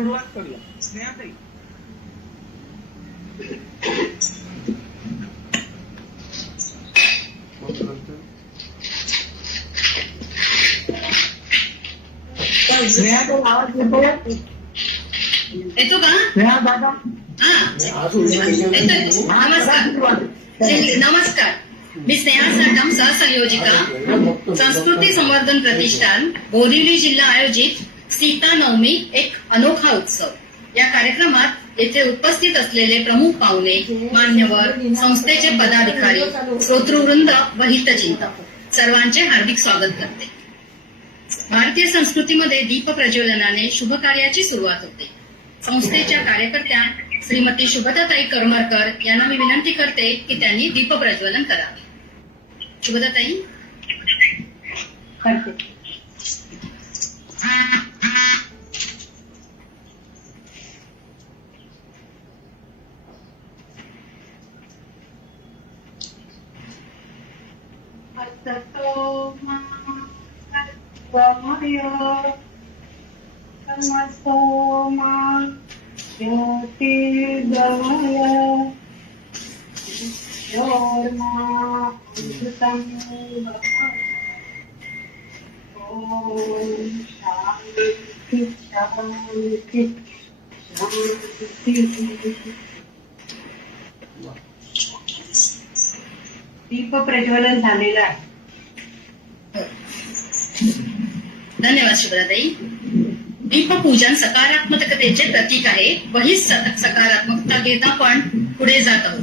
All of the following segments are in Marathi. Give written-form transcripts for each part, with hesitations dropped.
सुरुवात करूया. स्नेहाताई. स्नेहाताई आवाज येतो का? स्नेहा दादा. नमस्कार, मी स्नेहा साटम, सहसंयोजिका, संस्कृती संवर्धन प्रतिष्ठान, बोरिवली जिल्हा आयोजित सीता नवमी एक अनोखा उत्सव या कार्यक्रमात येथे उपस्थित असलेले प्रमुख पाहुणे, मान्यवर, संस्थेचे पदाधिकारी, श्रोतृवृंद व हितचिंतक सर्वांचे हार्दिक स्वागत करते. भारतीय संस्कृतीमध्ये दीप प्रज्वलनाने शुभ कार्याची सुरुवात होते. संस्थेच्या कार्यकर्त्या श्रीमती शुभदाताई करमरकर यांना मी विनंती करते की त्यांनी दीप प्रज्वलन करावे. शुभदाताई करते. दीप प्रज्वलन झालेलं आहे. धन्यवाद शुभदाताई. दीपपूजन सकारात्मकतेचे प्रतीक आहे व ही सकारात्मकता घेत आपण पुढे जात आहोत.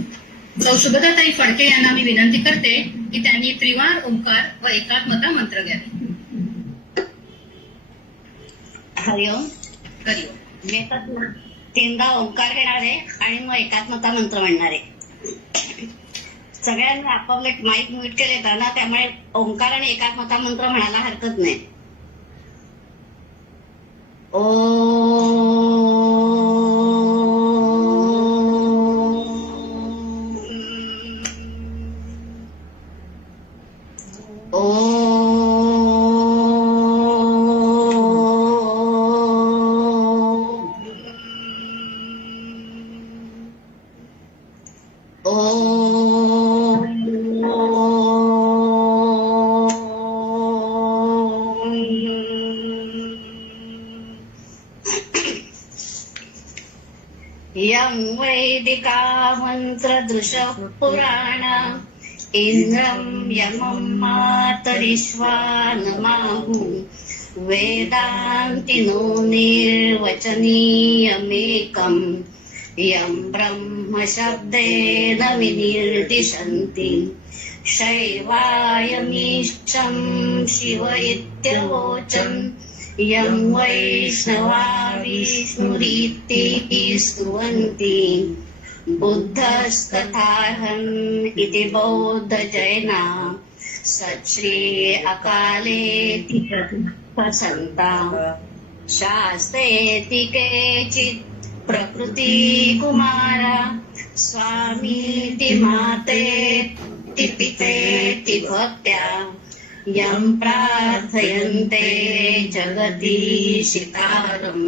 सौ शुभदाताई फडके यांना मी विनंती करते की त्यांनी त्रिवार ओंकार व एकात्मता मंत्र घ्यावे. हरिओम. हरिओम. मी तर 3दा ओंकार घेणार आहे आणि मग एकात्मता मंत्र म्हणणार आहे. सगळ्यांना आपापले माईक म्यूट केले ना, त्यामुळे ओंकार आणि एकात्मता मंत्र म्हणायला हरकत नाही. ओ यं वैदिका मंत्रदृशः पुराण इंद्रं यमं मातरिश्वानमाहु वेदान्तिनो निर्वचनीयमेकं यं ब्रह्म शब्देन विनिर्दिशन्ति शैवायमीशं शिव इत्यवोचन् यं वैष्णवा विष्णुरीति स्तुवन्ति बुद्धस्तथाहम् इति बौद्धजैना सच्छ्री अकालेति प्रसन्ता शास्त्रेति केचित् प्रकृतिकुमारा स्वामीति मातेति पितेति भक्त्या यं प्रार्थयन्ते जगदीशितारं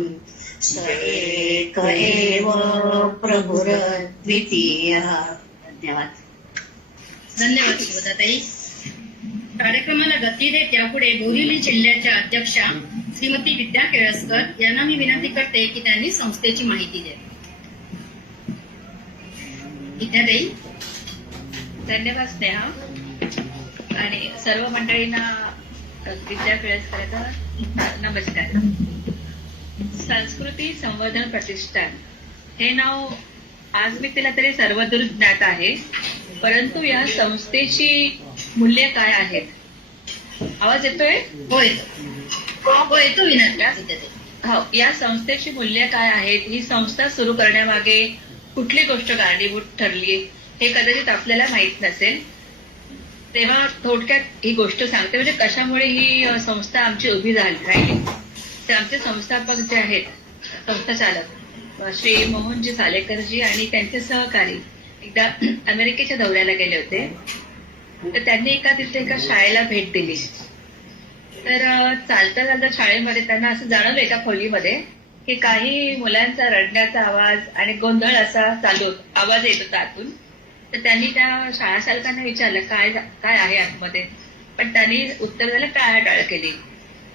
स एक एव प्रभुरद्वितीयः. धन्यवाद. धन्यवाद शुभदाताई. कार्यक्रमाला गती देत यापुढे बोरिवली जिल्ह्याच्या अध्यक्षा श्रीमती विद्या केळसकर यांना मी विनंती करते की त्यांनी संस्थेची माहिती द्यावी. विद्याताई. धन्यवाद स्नेहा आणि सर्व मंडळींना विद्या केळसकरचा नमस्कार. संस्कृती संवर्धन प्रतिष्ठान हे नाव आज मी तिला तरी सर्वदूर ज्ञात आहे, परंतु या संस्थेची मूल्य काय आहेत? आवाज येतोय? हो येतो विनंती. हो, या संस्थेची मूल्य काय आहेत, ही संस्था सुरू करण्यामागे कुठली गोष्ट कारणीभूत ठरली हे कदाचित आपल्याला माहित नसेल. तेव्हा थोडक्यात ही गोष्ट सांगते, म्हणजे कशामुळे ही संस्था आमची उभी राहिली. ते आमचे संस्थापक जे आहेत, संस्था चालक श्री मोहनजी सालेकरजी आणि त्यांचे सहकारी एकदा अमेरिकेच्या दौऱ्याला गेले होते. तर त्यांनी तिथे एका शाळेला भेट दिली. तर चालता चालता शाळेमध्ये त्यांना असं जाणवलं एका खोलीमध्ये की काही मुलांचा रडण्याचा आवाज आणि गोंधळ असा आवाज येत होता आतून. तर त्यांनी त्या शाळा चालकांना विचारलं काय काय आहे आतमध्ये, पण त्यांनी उत्तर द्यायला टाळाटाळ केली.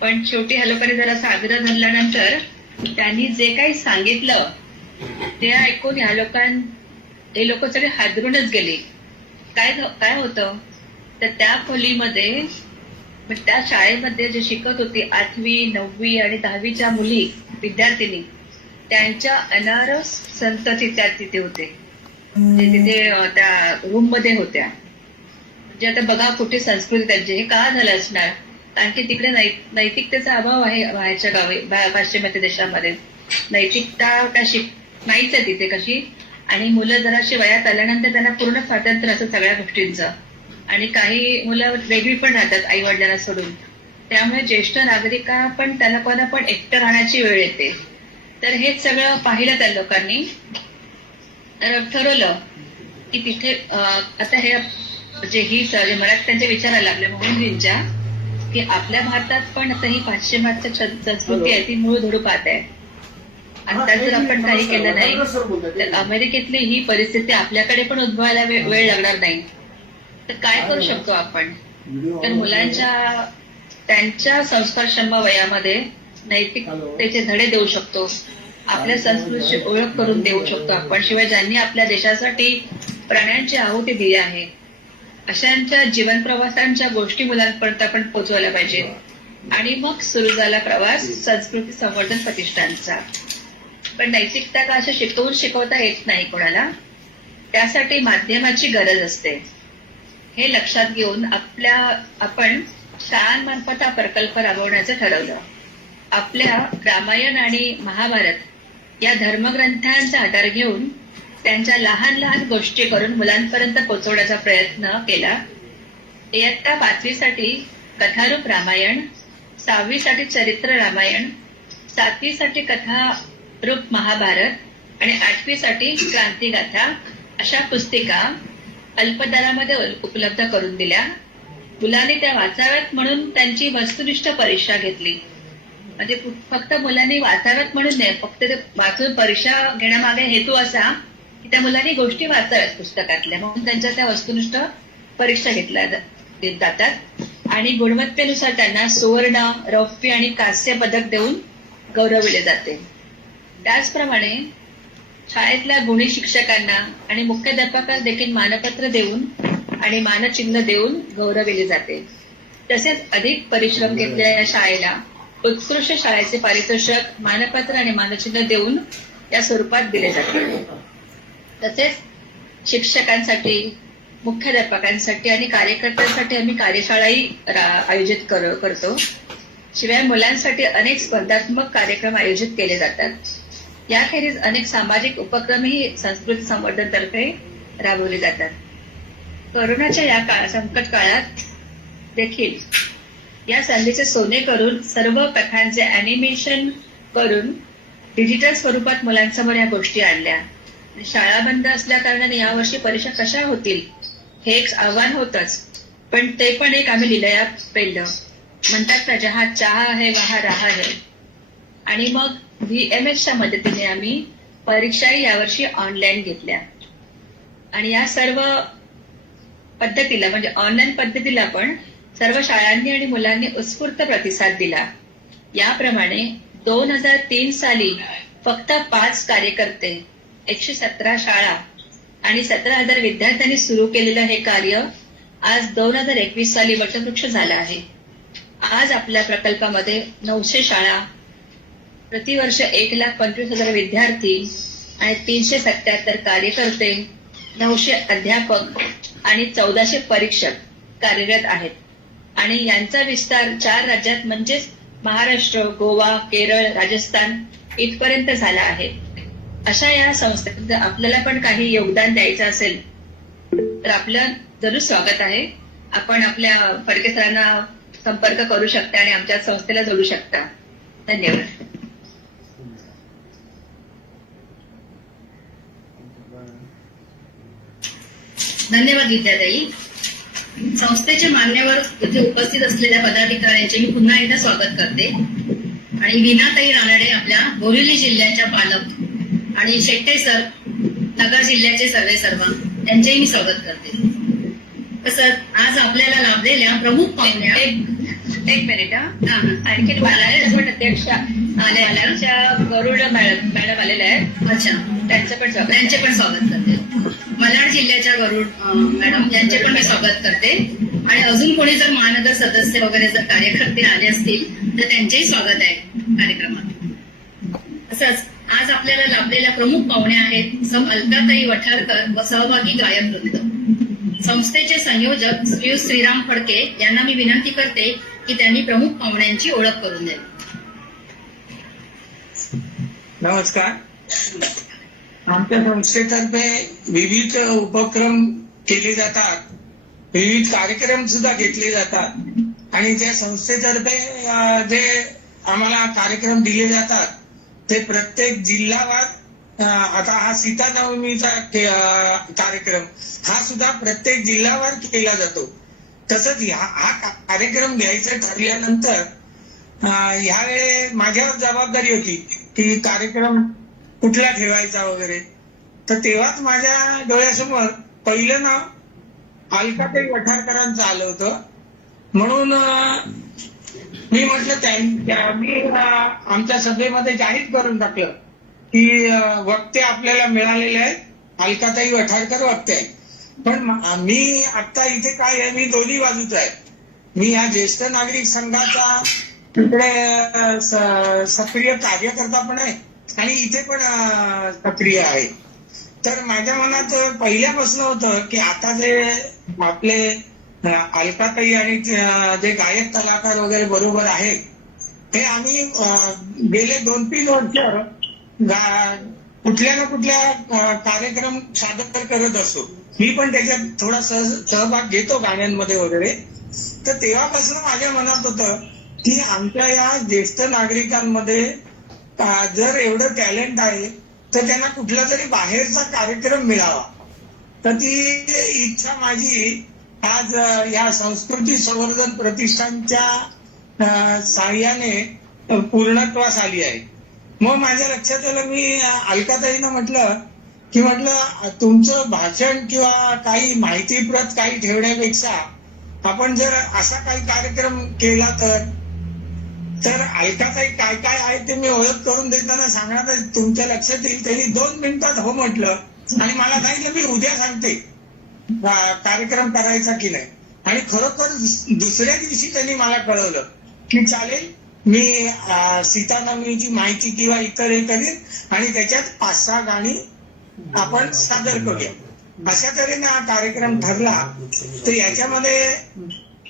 पण शेवटी ह्या लोकांनी जरा आग्रह धरल्यानंतर त्यांनी जे काही सांगितलं ते ऐकून हे लोक सगळे हादरूनच गेले. काय होतं तर त्या खोलीमध्ये त्या शाळेमध्ये जे शिकत होती 8वी 9वी आणि 10वीच्या मुली विद्यार्थिनी त्यांच्या अनारस संतती त्या तिथे होते, तिथे त्या रूम मध्ये होत्या. म्हणजे आता बघा कुठे संस्कृती त्यांची, हे का झालं असणार, कारण की तिकडे नैतिकतेचा अभाव आहे. बाहेरच्या गावी पाश्चिमात्य देशामध्ये नैतिकता नाहीच आहे तिथे कशी. आणि मुलं जराशी वयात आल्यानंतर त्यांना पूर्ण स्वातंत्र्य असं सगळ्या गोष्टींचं, आणि काही मुलं वेगळी पण राहतात आई वडिलांना सोडून. त्यामुळे ज्येष्ठ नागरिका पण त्यांना कोणा पण एकटं राहण्याची वेळ येते. तर हेच सगळं पाहिलं त्या लोकांनी, तर ठरवलं की तिथे आता हे जे ही मराठी त्यांच्या विचारायला लागले मोहनजींच्या की आपल्या भारतात पण आता ही पाश्चिमात्य संस्कृती आहे ती मूळ धुडूपात आहे. आता जर आपण काही केलं नाही तर अमेरिकेतली ही परिस्थिती आपल्याकडे पण उद्भवायला वेळ लागणार नाही. तर काय करू शकतो आपण, तर मुलांच्या त्यांच्या संस्कारक्षम वयामध्ये नैतिकतेचे धडे देऊ शकतो, आपल्या संस्कृतीची ओळख करून देऊ शकतो आपण. शिवाय ज्यांनी आपल्या देशासाठी प्राण्यांची आहुती दिली आहे अशांच्या जीवन प्रवासांच्या गोष्टी मुलांपर्यंत आपण पोहोचवायला पाहिजे. आणि मग सुरू झाला प्रवास संस्कृती संवर्धन प्रतिष्ठानचा. पण नैतिकता का असं शिकवता येत नाही कोणाला, त्यासाठी माध्यमाची गरज असते. हे लक्षात घेऊन आपण शाळांमार्फत हा प्रकल्प राबवण्याचं ठरवलं. आपल्या रामायण आणि महाभारत या धर्मग्रंथांचा आधार घेऊन त्यांच्या लहान लहान गोष्टी करून मुलांपर्यंत पोहोचवण्याचा प्रयत्न केला. इयत्ता 5वीसाठी कथारूप रामायण, 6वीसाठी चरित्र रामायण, 7वीसाठी कथारूप महाभारत आणि 8वीसाठी क्रांतिगाथा अशा पुस्तिका अल्पदरामध्ये उपलब्ध करून दिल्या. मुलांनी त्या वाचाव्यात म्हणून त्यांची वस्तुनिष्ठ परीक्षा घेतली. म्हणजे फक्त मुलांनी वाचाव्यात म्हणून नाही, फक्त ते वाचून परीक्षा घेण्यामागे हेतू असा की त्या मुलांनी गोष्टी वाचाव्यात पुस्तकातल्या, म्हणून त्यांच्या त्या वस्तुनिष्ठ परीक्षा घेतल्या जातात. आणि गुणवत्तेनुसार त्यांना सुवर्ण, रौप्य आणि कांस्य पदक देऊन गौरविले जाते. त्याचप्रमाणे शाळेतल्या गुणी शिक्षकांना आणि मुख्याध्यापकास देखील मानपत्र देऊन आणि मानचिन्ह देऊन गौरविले जाते. तसेच अधिक परिश्रम घेतलेल्या या शाळेला उत्कृष्ट शाळेचे पारितोषिक, मानपत्र आणि मानचिन्ह देऊन या स्वरूपात दिले जाते. तसेच शिक्षकांसाठी, मुख्याध्यापकांसाठी आणि कार्यकर्त्यांसाठी आम्ही कार्यशाळाही आयोजित करतो. शिवाय मुलांसाठी अनेक स्पर्धात्मक कार्यक्रम आयोजित केले जातात. याखेरीज अनेक सामाजिक उपक्रमही संस्कृती संवर्धन तर्फे राबवले जातात. कोरोनाच्या या संकट काळात देखील या संधीचे सोने करून सर्व कथांचे अॅनिमेशन करून डिजिटल स्वरूपात मुलांसमोर या गोष्टी आणल्या. शाळा बंद असल्या कारणाने यावर्षी परीक्षा कशा होतील हे एक आव्हान होतच, पण ते पण एक आम्ही लिलयात पेललं. म्हणतात ना, जहा चाह है वहा राह है. आणि मग VMSच्या मदतीने आम्ही परीक्षाही यावर्षी ऑनलाईन घेतल्या. आणि या सर्व पद्धतीला म्हणजे ऑनलाईन पद्धतीला पण सर्व शाळांनी आणि मुलांनी उत्स्फूर्त प्रतिसाद दिला. याप्रमाणे 2003 साली फक्त 5 कार्यकर्ते, 117 शाळा आणि 17,000 विद्यार्थ्यांनी सुरू केलेलं हे कार्य आज 2021 साली वटवृक्ष झालं आहे. आज आपल्या प्रकल्पामध्ये 900 शाळा, प्रतिवर्ष 1,25,000 विद्यार्थी आणि 377 कार्यकर्ते, 900 अध्यापक आणि 1400 परीक्षक कार्यरत आहेत. आणि यांचा विस्तार 4 राज्यात म्हणजेच महाराष्ट्र, गोवा, केरळ, राजस्थान इथपर्यंत झाला आहे. अशा या संस्थेत आपल्याला पण काही योगदान द्यायचं असेल तर आपलं जरूर स्वागत आहे. आपण आपल्या फडके सरांना संपर्क करू शकता आणि आमच्या संस्थेला जोडू शकता. धन्यवाद. धन्यवाद विद्याताई. संस्थेचे मान्यवर इथे उपस्थित असलेल्या पदाधिकाऱ्यांचे मी पुन्हा एकदा स्वागत करते. आणि वीणाताई रानडे आपल्या बोरिवली जिल्ह्याच्या पालक आणि शेट्टे सर नगर जिल्ह्याचे सर्वेसर्वा यांचेही मी स्वागत करते. तसंच आज आपल्याला लाभलेल्या प्रमुख पाहुण्या एक मिनिट हा. आणखी पण अध्यक्ष आल्या गरुड मॅडम आलेल्या आहेत. अच्छा, त्यांचं पण स्वागत. त्यांचे पण स्वागत करते. मालाड जिल्ह्याच्या गरुड मॅडम यांचे पण मी स्वागत करते. आणि अजून कोणी जर महानगर सदस्य वगैरे जर कार्यकर्ते आले असतील तर त्यांचेही स्वागत आहे कार्यक्रमात. तसंच आज आपल्याला लाभलेल्या प्रमुख पाहुण्या आहेत सौ अलकाताई वठारकर व सहभागी गायक वृंद. संस्थेचे संयोजक श्री श्रीराम फडके यांना मी विनंती करते की त्यांनी प्रमुख पाहुण्यांची ओळख करून द्यावी. नमस्कार. आमच्या संस्थेतर्फे विविध उपक्रम केले जातात, विविध कार्यक्रम सुद्धा घेतले जातात आणि त्या संस्थेतर्फे जे आम्हाला कार्यक्रम दिले जातात ते प्रत्येक जिल्हावार आता हा सीतानवमीचा कार्यक्रम हा सुद्धा प्रत्येक जिल्हावार केला जातो. तसंच हा कार्यक्रम घ्यायचा ठरल्यानंतर ह्यावेळी माझ्यावर जबाबदारी होती की कार्यक्रम कुठला ठेवायचा वगैरे. तर तेव्हाच माझ्या डोळ्यासमोर पहिलं नाव अलकाताई वठारकरांचं आलं होतं. म्हणून मी म्हटलं मी आमच्या सभेमध्ये जाहीर करून टाकलं की वक्ते आपल्याला मिळालेले आहेत, अलकाताई वठारकर वक्ते आहेत. पण मी आता इथे काय आहे, मी दोन्ही बाजूचा आहे. मी या ज्येष्ठ नागरिक संघाचा तिकडे सक्रिय कार्यकर्ता पण आहे आणि इथे पण सक्रिय आहे. तर माझ्या मनात पहिल्यापासून होतं की आता जे आपले अलकाताई आणि जे गायक कलाकार वगैरे बरोबर आहेत हे आम्ही गेले 2-3 वर्ष कुठल्या ना कुठल्या कार्यक्रम सादर करत असतो. मी पण त्याच्यात थोडा सहभाग घेतो गाण्यांमध्ये वगैरे. तर तेव्हापासून माझ्या मनात होतं की आमच्या या ज्येष्ठ नागरिकांमध्ये जर एवढं टॅलेंट आहे तर त्यांना कुठला तरी बाहेरचा कार्यक्रम मिळावा. तर ती इच्छा माझी आज या संस्कृती संवर्धन प्रतिष्ठानच्या साहाय्याने पूर्णत्वास आली आहे. मग माझ्या लक्षात आलं, मी अलकाताईंना म्हटलं तुमचं भाषण किंवा काही माहितीप्रत काही ठेवण्यापेक्षा आपण जर असा काही कार्यक्रम केला तर अलकाताई काय काय आहे ते मी ओळख करून देताना सांगणार तुमच्या लक्षात येईल. त्यांनी 2 मिनिटात हो म्हटलं आणि मला सांगितलं मी उद्या सांगते कार्यक्रम करायचा की नाही. आणि खरोखर दुसऱ्या दिवशी त्यांनी मला कळवलं की चालेल, मी सीतानवमीची माहिती किंवा इतर हे करीन आणि त्याच्यात 5-6 गाणी आपण सादर करूया. अशा तऱ्हेने हा कार्यक्रम ठरला. तर याच्यामध्ये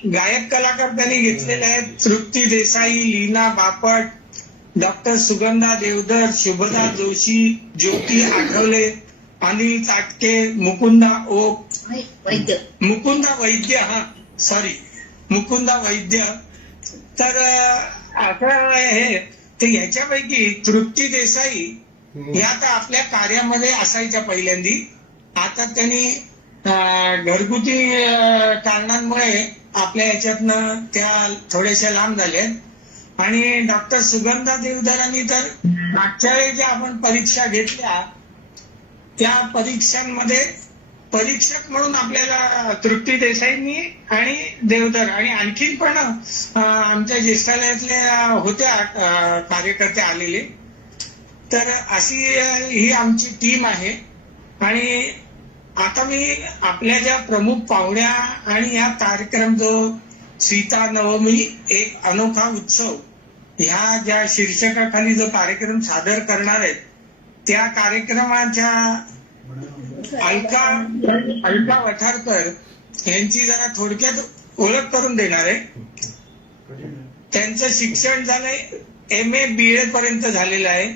गायक कलाकार त्यांनी घेतलेले आहेत तृप्ती देसाई, लीना बापट, डॉक्टर सुगंधा देवधर, शुभदा जोशी, ज्योती आठवले, अनिल ताटके, मुकुंदा वैद्य. तर असं हे तर ह्याच्यापैकी तृप्ती देसाई या तर आपल्या कार्यामध्ये असायच्या पहिल्यांदी. आता त्यांनी घरगुती कारणांमुळे आपल्या ह्याच्यातनं त्या थोड्याशा लांब झाल्यात. आणि डॉक्टर सुगंधा देवधरांनी तर मागच्या वेळी ज्या आपण परीक्षा घेतल्या त्या परीक्षांमध्ये परीक्षक म्हणून आपल्याला तृप्ती देसाईंनी आणि देवधर आणि आणखीन पण आमच्या ज्येष्ठालयातल्या होत्या कार्यकर्ते आलेले. तर अशी ही आमची टीम आहे. आणि आता मी आपल्या ज्या प्रमुख पाहुण्या आणि या कार्यक्रम जो सीता नवमी एक अनोखा उत्सव ह्या ज्या शीर्षकाखाली जो कार्यक्रम सादर करणार आहेत त्या कार्यक्रमाच्या अलका वठारकर यांची जरा थोडक्यात ओळख करून देणार आहे. त्यांचं शिक्षण झालंय MA BA पर्यंत झालेलं आहे.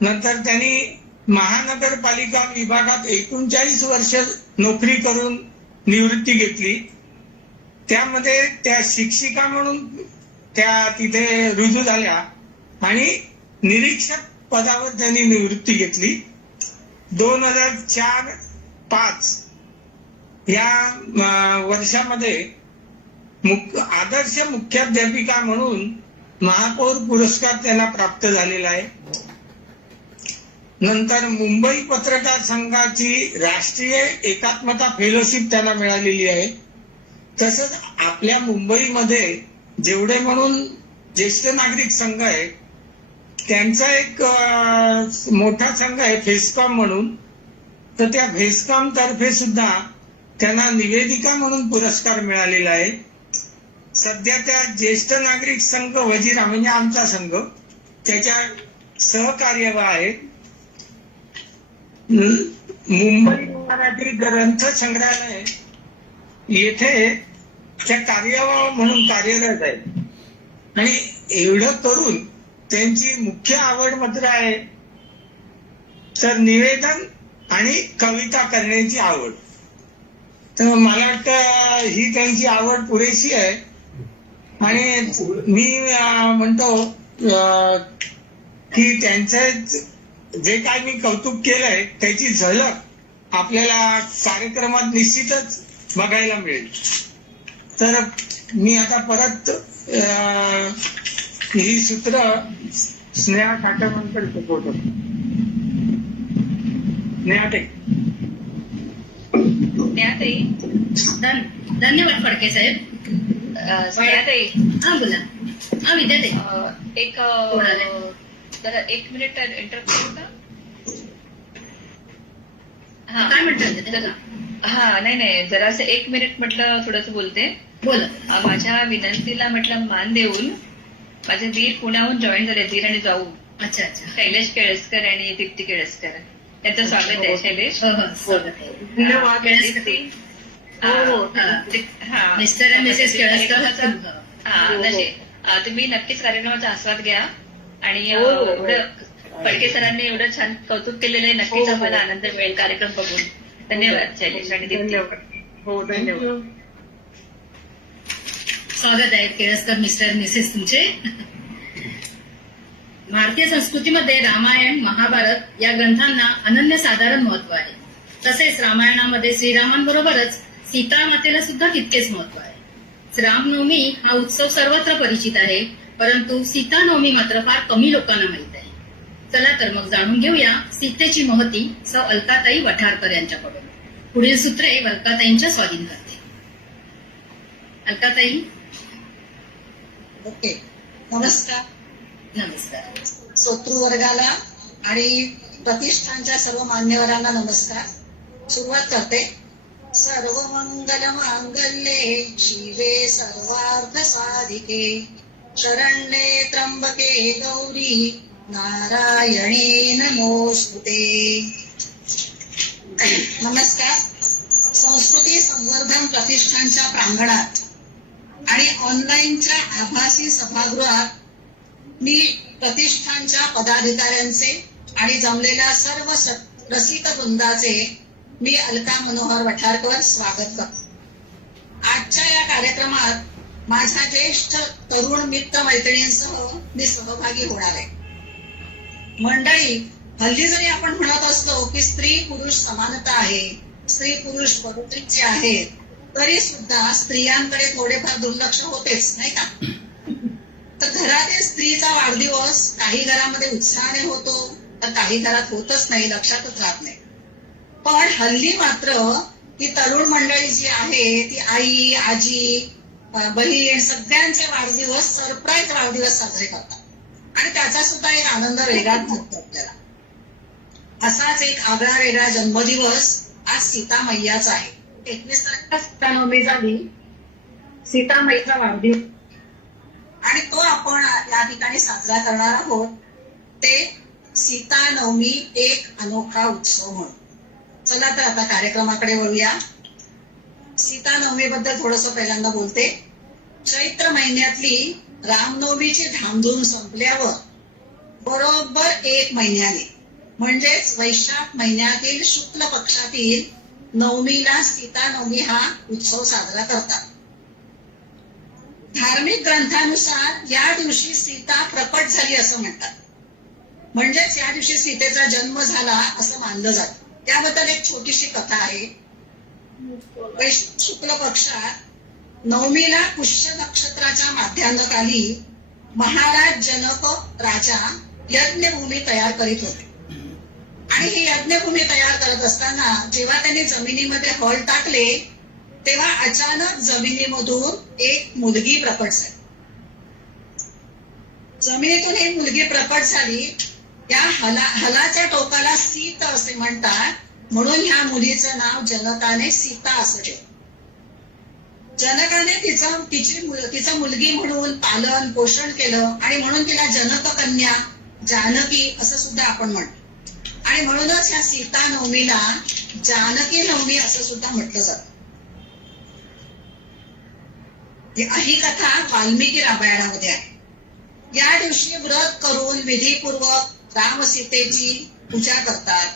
नंतर त्यांनी महानगरपालिका विभागात 39 वर्ष नोकरी करून निवृत्ती घेतली. त्यामध्ये त्या शिक्षिका म्हणून त्या तिथे रुजू झाल्या आणि निरीक्षक पदावर त्यांनी निवृत्ती घेतली. 2004-05 या वर्षामध्ये आदर्श मुख्याध्यापिका म्हणून महापौर पुरस्कार त्यांना प्राप्त झालेला आहे. नंतर मुंबई पत्रकार संघाची राष्ट्रीय एकात्मता फेलोशिप त्यांना मिळालेली आहे. तसंच आपल्या मुंबईमध्ये जेवढे म्हणून ज्येष्ठ नागरिक संघ आहे त्यांचा एक मोठा संघ आहे फेस्कॉम म्हणून, तर त्या फेस्कॉम तर्फे सुद्धा त्यांना निवेदिका म्हणून पुरस्कार मिळालेला आहे. सध्या त्या ज्येष्ठ नागरिक संघ वजिरा म्हणजे आमचा संघ त्याच्या सहकार्यवाह आहे. मुंबई मराठी ग्रंथ संग्रहालय येथे त्या कार्यवाह म्हणून कार्यरत आहे. आणि एवढं करून त्यांची मुख्य आवड मात्र आहे तर निवेदन आणि कविता करण्याची आवड. तर मला वाटतं ही त्यांची आवड पुरेशी आहे. आणि मी म्हणतो की त्यांचं जे काय मी कौतुक केलंय त्याची झलक आपल्याला कार्यक्रमात निश्चितच बघायला मिळेल. तर मी आता परत ही सूत्र स्नेहा ठाकरकर शिकवतो. स्नेहा स्नेहाताई, धन्यवाद फडके साहेब. स्नेहाताई, हा बोला. हा विद्याताई, एक जरा 1 मिनिट इंटरप्ट करू का? हा, काय म्हणतात? हा, नाही जरासं 1 मिनिट म्हटलं थोडंसं बोलते. बोला. माझ्या विनंतीला म्हटलं मान देऊन माझे दीर पुण्याहून जॉईन झाले, दीर आणि जाऊ अच्छा अच्छा. शैलेश केळसकर आणि दीप्ती केळसकर. त्यांचं स्वागत आहे. शैलेश, हो, स्वागत आहे. धन्यवाद. दीप्ती, हा, मिस्टर आणि मिसेस केळसकर. तुम्ही नक्कीच कार्यक्रमाचा आस्वाद घ्या. आणि एवढं फडके सरांनी एवढं छान कौतुक केलेलं आहे. नक्कीच आम्हाला आनंद मिळेल कार्यक्रम बघून. धन्यवाद शैलेश आणि दीप्ती. हो, धन्यवाद. स्वागत आहे केळसकर मिस्टर मिसेस तुमचे. भारतीय संस्कृतीमध्ये रामायण महाभारत या ग्रंथांना अनन्यसाधारण महत्व आहे. तसेच रामायणामध्ये श्रीरामांबरोबरच सीता मातेला सुद्धा तितकेच महत्व आहे. रामनवमी हा उत्सव सर्वत्र परिचित आहे, परंतु सीतानवमी मात्र फार कमी लोकांना माहित आहे. चला तर मग जाणून घेऊया सीतेची महती सौ अलकाताई वठारकर यांच्याकडून. पुढील सूत्रे अलकाताईंच्या स्वाधीन करते. अलकाताई. ओके. नमस्कार. नमस्कार. श्रोतृवर्गाला आणि प्रतिष्ठानच्या सर्व मान्यवरांना नमस्कार. सुरुवात करते. सर्व मंगल मांगल्ये शिवे सर्वार्थ साधिके शरण्ये त्र्यंबके गौरी नारायणी नमोस्तुते. नमस्कार. संस्कृती संवर्धन प्रतिष्ठानच्या प्रांगणात आणि ऑनलाईनच्या आभासी सभागृहात मी प्रतिष्ठानच्या पदाधिकाऱ्यांचे आणि जमलेल्या सर्व रसिक वृंदाचे मी अलका मनोहर वठारकर स्वागत करतो. आजच्या या कार्यक्रमात माझ्या ज्येष्ठ तरुण मित्र मैत्रिणींसह मी सहभागी होणार आहे. मंडळी, हल्ली जरी आपण म्हणत असतो की स्त्री पुरुष समानता आहे, स्त्री पुरुष बरोबरीचे आहेत, तरी सुद्धा स्त्रियांकडे थोडेफार दुर्लक्ष होतेच, नाही का? तर घरातील स्त्रीचा वाढदिवस काही घरामध्ये उत्साहाने होतो तर काही घरात होतच नाही, लक्षातच राहत नाही. पण हल्ली मात्र ही तरुण मंडळी जी आहे ती आई, आजी, बहीण सगळ्यांचे वाढदिवस, सरप्राईज वाढदिवस साजरे करतात आणि त्याचा सुद्धा एक आनंद वेगळाच भेटतो आपल्याला. असाच एक आगळा वेगळा जन्मदिवस आज सीता मैयाचा आहे. 21 तारखेला सीतानवमी झाली, सीतामाईचा वाढदिवस, आणि तो आपण या ठिकाणी साजरा करणार आहोत. ते सीतानवमी एक अनोखा उत्सव म्हणून. चला तर आता कार्यक्रमाकडे वळूया. सीतानवमी बद्दल थोडस पहिल्यांदा बोलते. चैत्र महिन्यातली रामनवमीची धामधूम संपल्यावर बरोबर 1 महिन्याने म्हणजेच वैशाख महिन्यातील शुक्ल पक्षातील नवमीला सीतानवमी हा उत्सव साजरा करतात. धार्मिक ग्रंथानुसार या दिवशी सीता प्रकट झाली असं म्हणतात, म्हणजेच या दिवशी सीतेचा जन्म झाला असं मानलं जातं. त्याबद्दल एक छोटीशी कथा आहे. शुक्ल पक्षात नवमीला पुष्य नक्षत्राच्या माध्यान्हकाली महाराज जनक राजा यज्ञभूमी तयार करीत होते. आणि ही यज्ञभूमी तयार करत असताना जेव्हा त्यांनी जमिनीमध्ये हळ टाकले तेव्हा अचानक जमिनीमधून एक मुलगी प्रकट झाली. जमिनीतून एक मुलगी प्रकट झाली. या हलाच्या टोकाला सीत असे म्हणतात, म्हणून ह्या मुलीचं नाव जनकाने सीता असं ठेवलं. जनकाने तिचं मुलगी म्हणून पालन पोषण केलं आणि म्हणून तिला जनक कन्या जानकी असं सुद्धा आपण म्हणतो. आणि म्हणूनच ह्या सीता नवमीला जानकी नवमी असं सुद्धा म्हटलं जातं. ही कथा वाल्मिकी रामायणामध्ये आहे. या दिवशी व्रत करून विधीपूर्वक राम सीतेची पूजा करतात,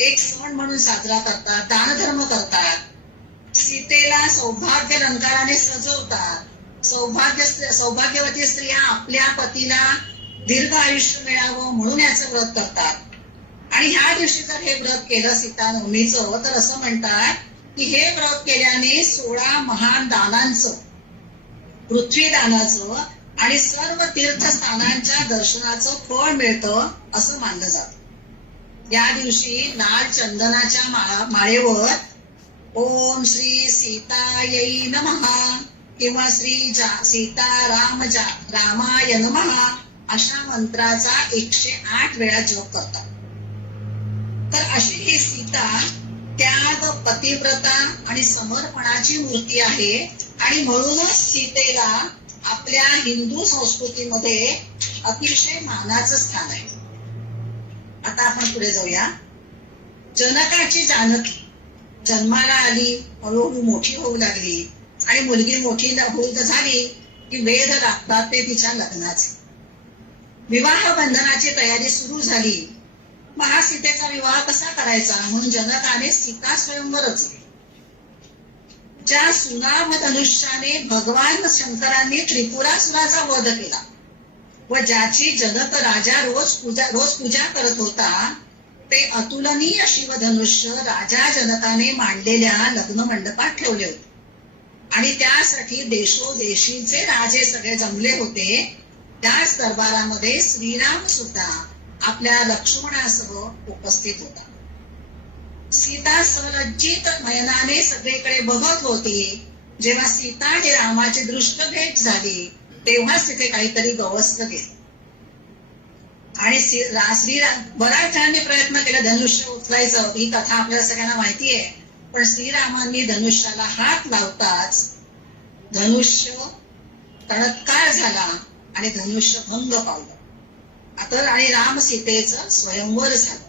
एक सण म्हणून साजरा करतात, दानधर्म करतात, सीतेला सौभाग्य अलंकाराने सजवतात. सौभाग्यवती स्त्रिया आपल्या पतीला दीर्घ आयुष्य मिळावं म्हणून याचं व्रत करतात. आणि ह्या दिवशी जर हे व्रत केलं सीता नवमीचं तर असं म्हणतात की हे व्रत केल्याने 16 महान दानांचं, पृथ्वीदानाचं आणि सर्व तीर्थस्थानांच्या दर्शनाचं फळ मिळतं असं मानलं जातं. या दिवशी लाल चंदनाच्या माळेवर ओम श्री सीतायै नमः किंवा श्री रामाय नमः अशा मंत्राचा 108 वेळा जप करतात. तर अशी ही सीता त्याग, पतिव्रता आणि समर्पणाची मूर्ती आहे. आणि म्हणूनच सीतेला आपल्या हिंदू संस्कृतीमध्ये अतिशय मानाचं स्थान आहे. आता आपण पुढे जाऊया. जनकाची जानकी जन्माला आली, हळूहळू मोठी होऊ लागली आणि मुलगी मोठी झाली की वेध लागतात ते तिच्या लग्नाचे. विवाह बंधनाची तयारी सुरू झाली. महासीतेचा विवाह कसा करायचा म्हणून जनकाने सीता स्वयंवर रचले. ज्या सुनाम धनुष्याने भगवान शंकरांनी त्रिपुरासुराचा वध केला व ज्याची जनक राजा रोज पूजा करत होता ते अतुलनीय शिवधनुष्य राजा जनकाने मांडलेल्या लग्न मंडपात ठेवले होते. आणि त्यासाठी देशोदेशीचे राजे सगळे जमले होते. त्याच दरबारामध्ये श्रीराम सुद्धा आपल्या लक्ष्मणासह उपस्थित होता. सीता सलज्जित नयनाने सगळीकडे बघत होती. जेव्हा सीता आणि रामाची दृष्ट भेट झाली तेव्हाच तिथे काहीतरी गवसलं गेलं. आणि श्रीराम बऱ्याच जणांनी प्रयत्न केला धनुष्य उचलायचं. ही कथा आपल्याला सगळ्यांना माहिती आहे. पण श्रीरामांनी धनुष्याला हात लावताच धनुष्य तळत्कार झाला आणि धनुष्य भंग पावलं. आणि राम सीतेचं स्वयंवर झालं.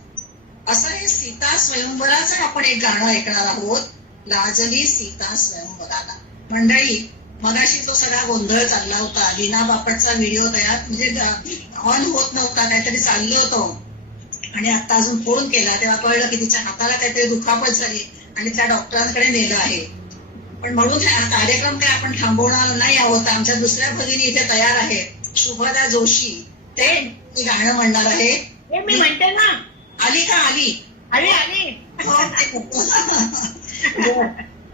असं हे सीता स्वयंवराचं आपण एक गाणं ऐकणार आहोत. लाजली सीता स्वयंवराला. मंडळी, मगाशी तो सगळा गोंधळ चालला होता. लीना बापटचा व्हिडिओ तयार म्हणजे ऑन होत नव्हता, काहीतरी चाललं होतं. आणि आता अजून फोन केला तेव्हा कळलं की तिच्या हाताला काहीतरी दुखापत झाली आणि त्या डॉक्टरांकडे नेलं आहे. पण म्हणून हा कार्यक्रम काही आपण थांबवणार नाही आहोत. आमच्या दुसऱ्या भगिनी इथे तयार आहेत, शुभदा जोशी. ते गाणं म्हणणार आहे. मी म्हणते ना, आली का? आली.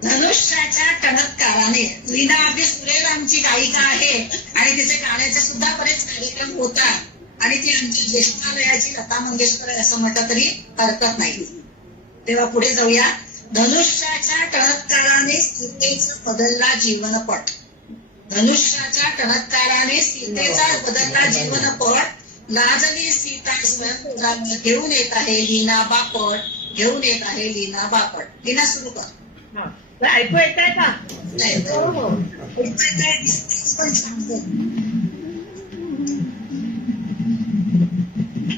धनुष्याच्या टणत्काराने. लीना अगदी सुरेल आमची गायिका आहे आणि तिचे गाण्याचे सुद्धा बरेच कार्यक्रम होतात आणि ती आमची ज्येष्ठालयाची लता मंगेशकर आहे असं म्हटलं तरी हरकत नाही. तेव्हा पुढे जाऊया. धनुष्याच्या टणत्काराने सीतेचा बदलला जीवनपट. धनुष्याच्या टणत्काराने सीतेचा बदलला जीवनपट. लाजली सीता स्वयंवराला घेऊन येत आहे लीना बापट. घेऊन येत आहे लीना बापट. लीना सुरू कर. ऐकू येत आहे का? पण सांगतो.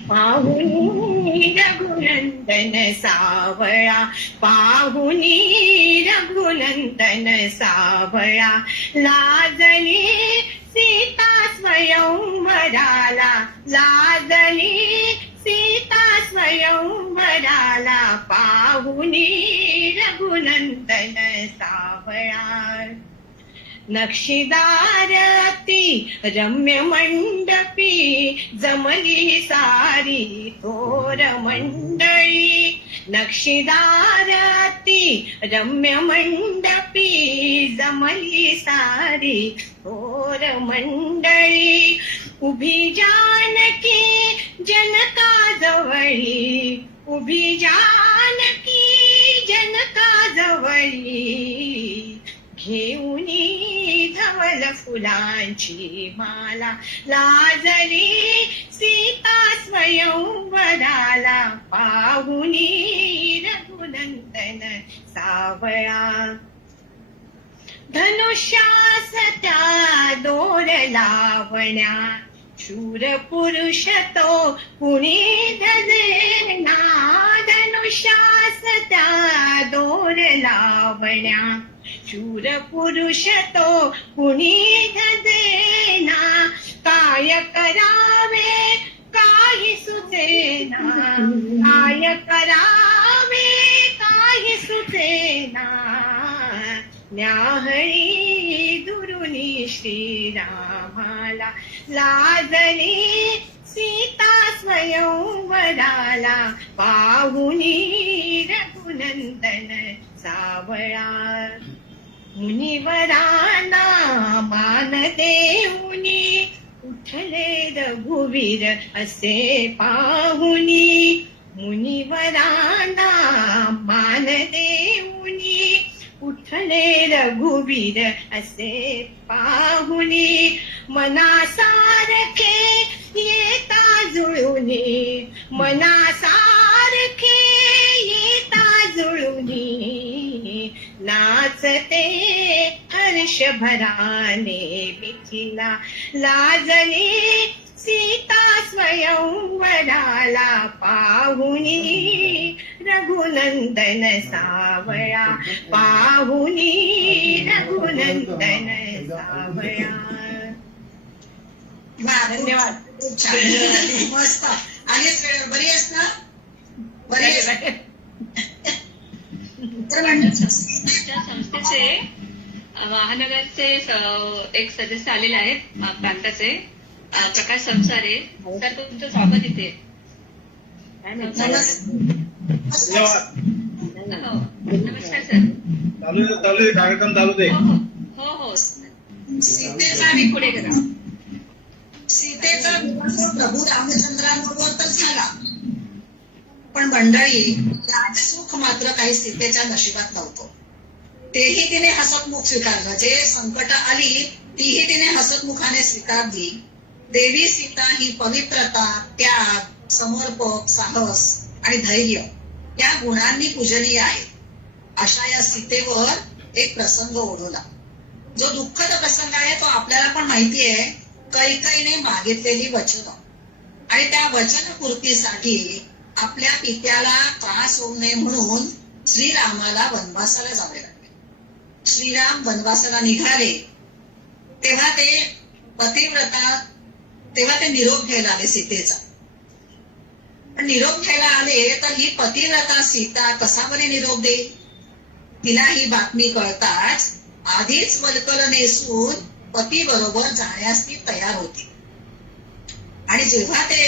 पाहुनी रघुनंदन सावळा, पाहुनी रघुनंदन सावळा, लाजली सीता स्वयंवराला, लाजली सीता स्वयंवराला, पाहुनी रघुनंदन सावळा. नक्षीदार अति रम्य मंडपी, जमली सारी थोर मंडळी. नक्षीदार अति रम्य मंडपी, जमली सारी थोर मंडळी. उभी जानकी जनका जवळी, उभी जानकी जनका जवळी, घेऊनी धवल फुलांची माला, लाजली सीता स्वयंवराला, पाहुनी रघुनंदन सावळा. धनुष्यास त्या दोर लावण्या, शूर पुरुष तो कुणी धजेना. धनुष्यास त्या दोर लावण्या, शूर पुरुष तो कुणी धजेना. काय करावे काही सुचेना, काय करावे काही सुचेना. न्याहळी दुरुनी श्रीरामाला, लाजली सीता स्वयंवराला, पाहुनी रघुनंदन सावळा. मुनिवरांना मान देऊनी, उठले रघुवीर असे पाहुनी. मुनिवरांना मान देऊनी, उठले रघुवीर असे पाहुनी. मनासारखे येता जुळुनी, मनासारखे येता जुळुनी. नाचते हर्षभराने मिथिला, लाजली सीता स्वयंवराला, पाहुनी रघुनंदन सावळा, पाहुनी रघुनंदन सावळा. धन्यवाद. खूप छान, मस्त. आलीच वेळेवर. बरी आहेस ना? बरी आहेस? तर आमच्या संस्थेचे महानगरचे एक सदस्य आलेले आहेत प्रांताचे, प्रकाश संसारे. तर तुमचं स्वागत इथे. धन्यवाद. हो. नमस्कार सर. चालू आहे कार्यक्रम चालू आहे. हो हो. सीतेचा मी पुढे करा. सीतेचा विवाह प्रभू रामचंद्रांबरोबर तर झाला, पण मंडळी राजसुख मात्र काही सीतेच्या नशिबात नव्हतं. तेही तिने हसतमुख स्वीकारलं. जे संकट आली तीही तिने हसतमुखाने स्वीकारली. देवी सीता ही पवित्रता, त्याग, समर्पक, साहस आणि धैर्य या गुणांनी पूजनीय आहे. अशा या सीतेवर एक प्रसंग ओढवला. जो दुःखद प्रसंग आहे तो आपल्याला पण माहिती आहे. कैकेयीने मागितलेली वचन आणि त्या वचनपूर्तीसाठी आपल्या पित्याला त्रास होऊ नये म्हणून श्रीरामाला वनवासाला जावे लागले. श्रीराम वनवासाला निघाले तेव्हा ते निरोप घ्यायला आले सीतेचा. पण निरोप घ्यायला आले तर ही पतिव्रता सीता कसा बरे निरोप देईल? तिला ही बातमी कळताच आधीच वल्कल नेसून पती बरोबर जाण्यास ती तयार होती. आणि जेव्हा ते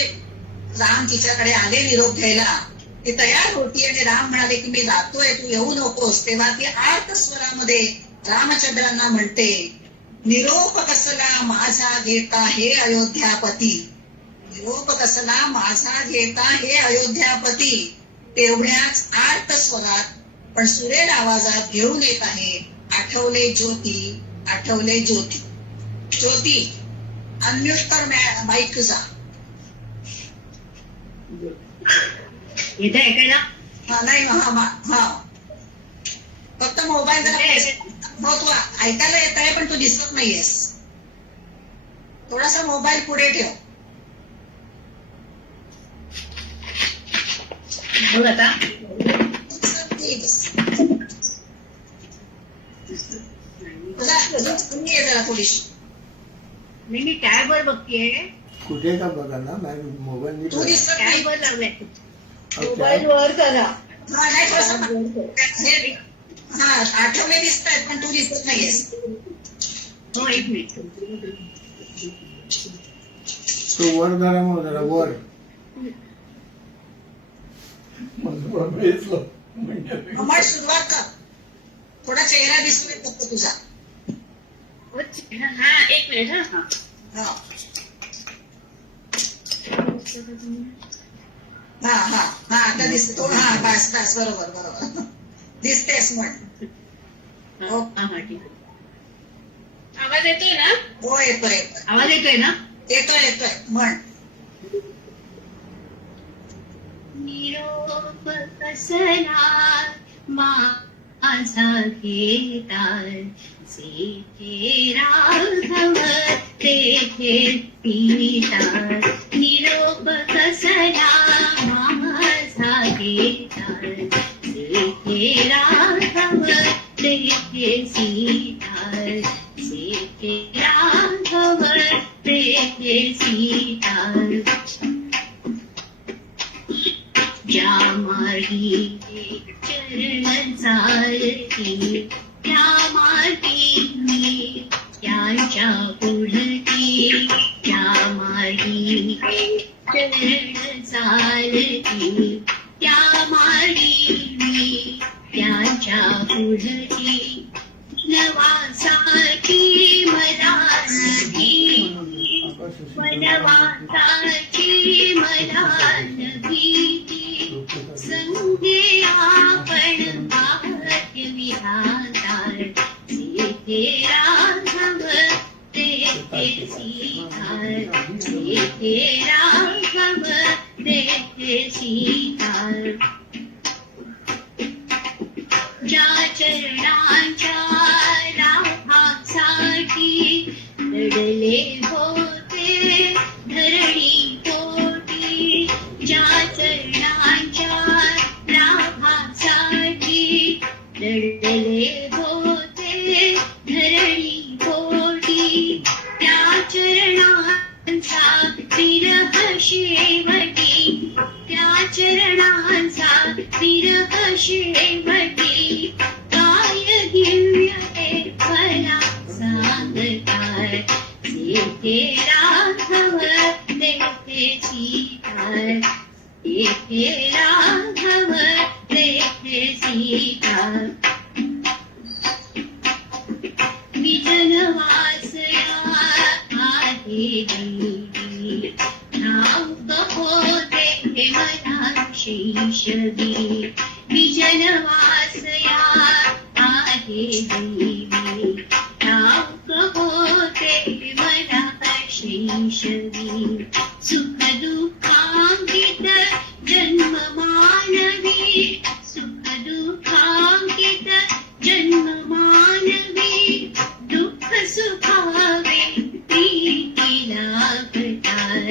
राम तिच्याकडे आले निरोप घ्यायला, ती तयार होती आणि राम म्हणाले की मी जातोय, तू येऊ नकोस. तेव्हा ती आर्त स्वरामध्ये रामचंद्रांना म्हणते, निरोप कसला माझा घेता हे अयोध्यापती, निरोप कसला माझा घेता हे अयोध्यापती. तेवढ्याच आर्त स्वरात पण सुरेल आवाजात घेऊन येत आहे, आठवले ज्योती, आठवले ज्योती. ज्योती अनम्यूट कर माईक तुझा. इथे ऐकायला हा नाही हा फक्त मोबाईल जरा हो तू ऐकायला येत आहे पण तू दिसत नाहीयेस. थोडासा मोबाईल पुढे ठेव. बोल आता. तुझा जरा थोडीशी. मी टॅब वर बघतीये. कुठे का बघा ना मोबाईल तू दिसत टॅब नाही. वर लावलाय. मोबाईल वर करा. हा नाही थोडंसं हा आठवले दिसत आहेत पण तू दिसत नाहीयेस. हो एक मिनिट. तो वर जरा मग जरा वर मग सुरुवात कर. थोडा चेहरा दिसतोय फक्त तुझा. हा एक मिनिट. हा हा हा हा हा आता दिसते तो. हा बस बस बरोबर बरोबर दिसतेस म्हण. हो हा हा ठीक आहे. आवाज येतोय ना? हो येतोय येतोय आवाज येतोय ना? येतोय येतोय म्हण. निरोप कसला माझा घेताल जेथे राघव तेथे पिता. निरोप कसला माझा घेताल जेथे राघव तेथे सीता. जेथे राघव तेथे सीता. ज्या मार्गी चरण चालती त्या मार्गी मी त्यांच्या पुढती. ज्या मार्गी चरण चालती त्या मार्गी मी त्यांच्या पुढती. वनवासाची मला नभी वनवासाची मला भीती. संगे आपण भाग्य विधाता. जेथे राघव तेथे सीता. जेथे राघव तेथे सीता. ज्या चरणांच्या लाभासाठी लढले होते धरणी पोटी. ज्या चरणांच्या लाभासाठी लढले होते धरणी पोटी. त्या चरणांचा विरह शेवटी. त्या चरणांचा विरह शेवटी. काय दिव्य ते मला सांगताय. जेथे राघव तेथे सीता. जेथे राघव तेथे सीता. विजनवासया आहे देवी ठाऊक होते मनाशी शबी. विजनवासया आहे देवी ठाऊक होते मनाशी शबी. सुख दुःखांकित जन्म मानवी. सुख दुःखांकित जन्म मानवी. दुःख सुखावे प्रीतीला घटार.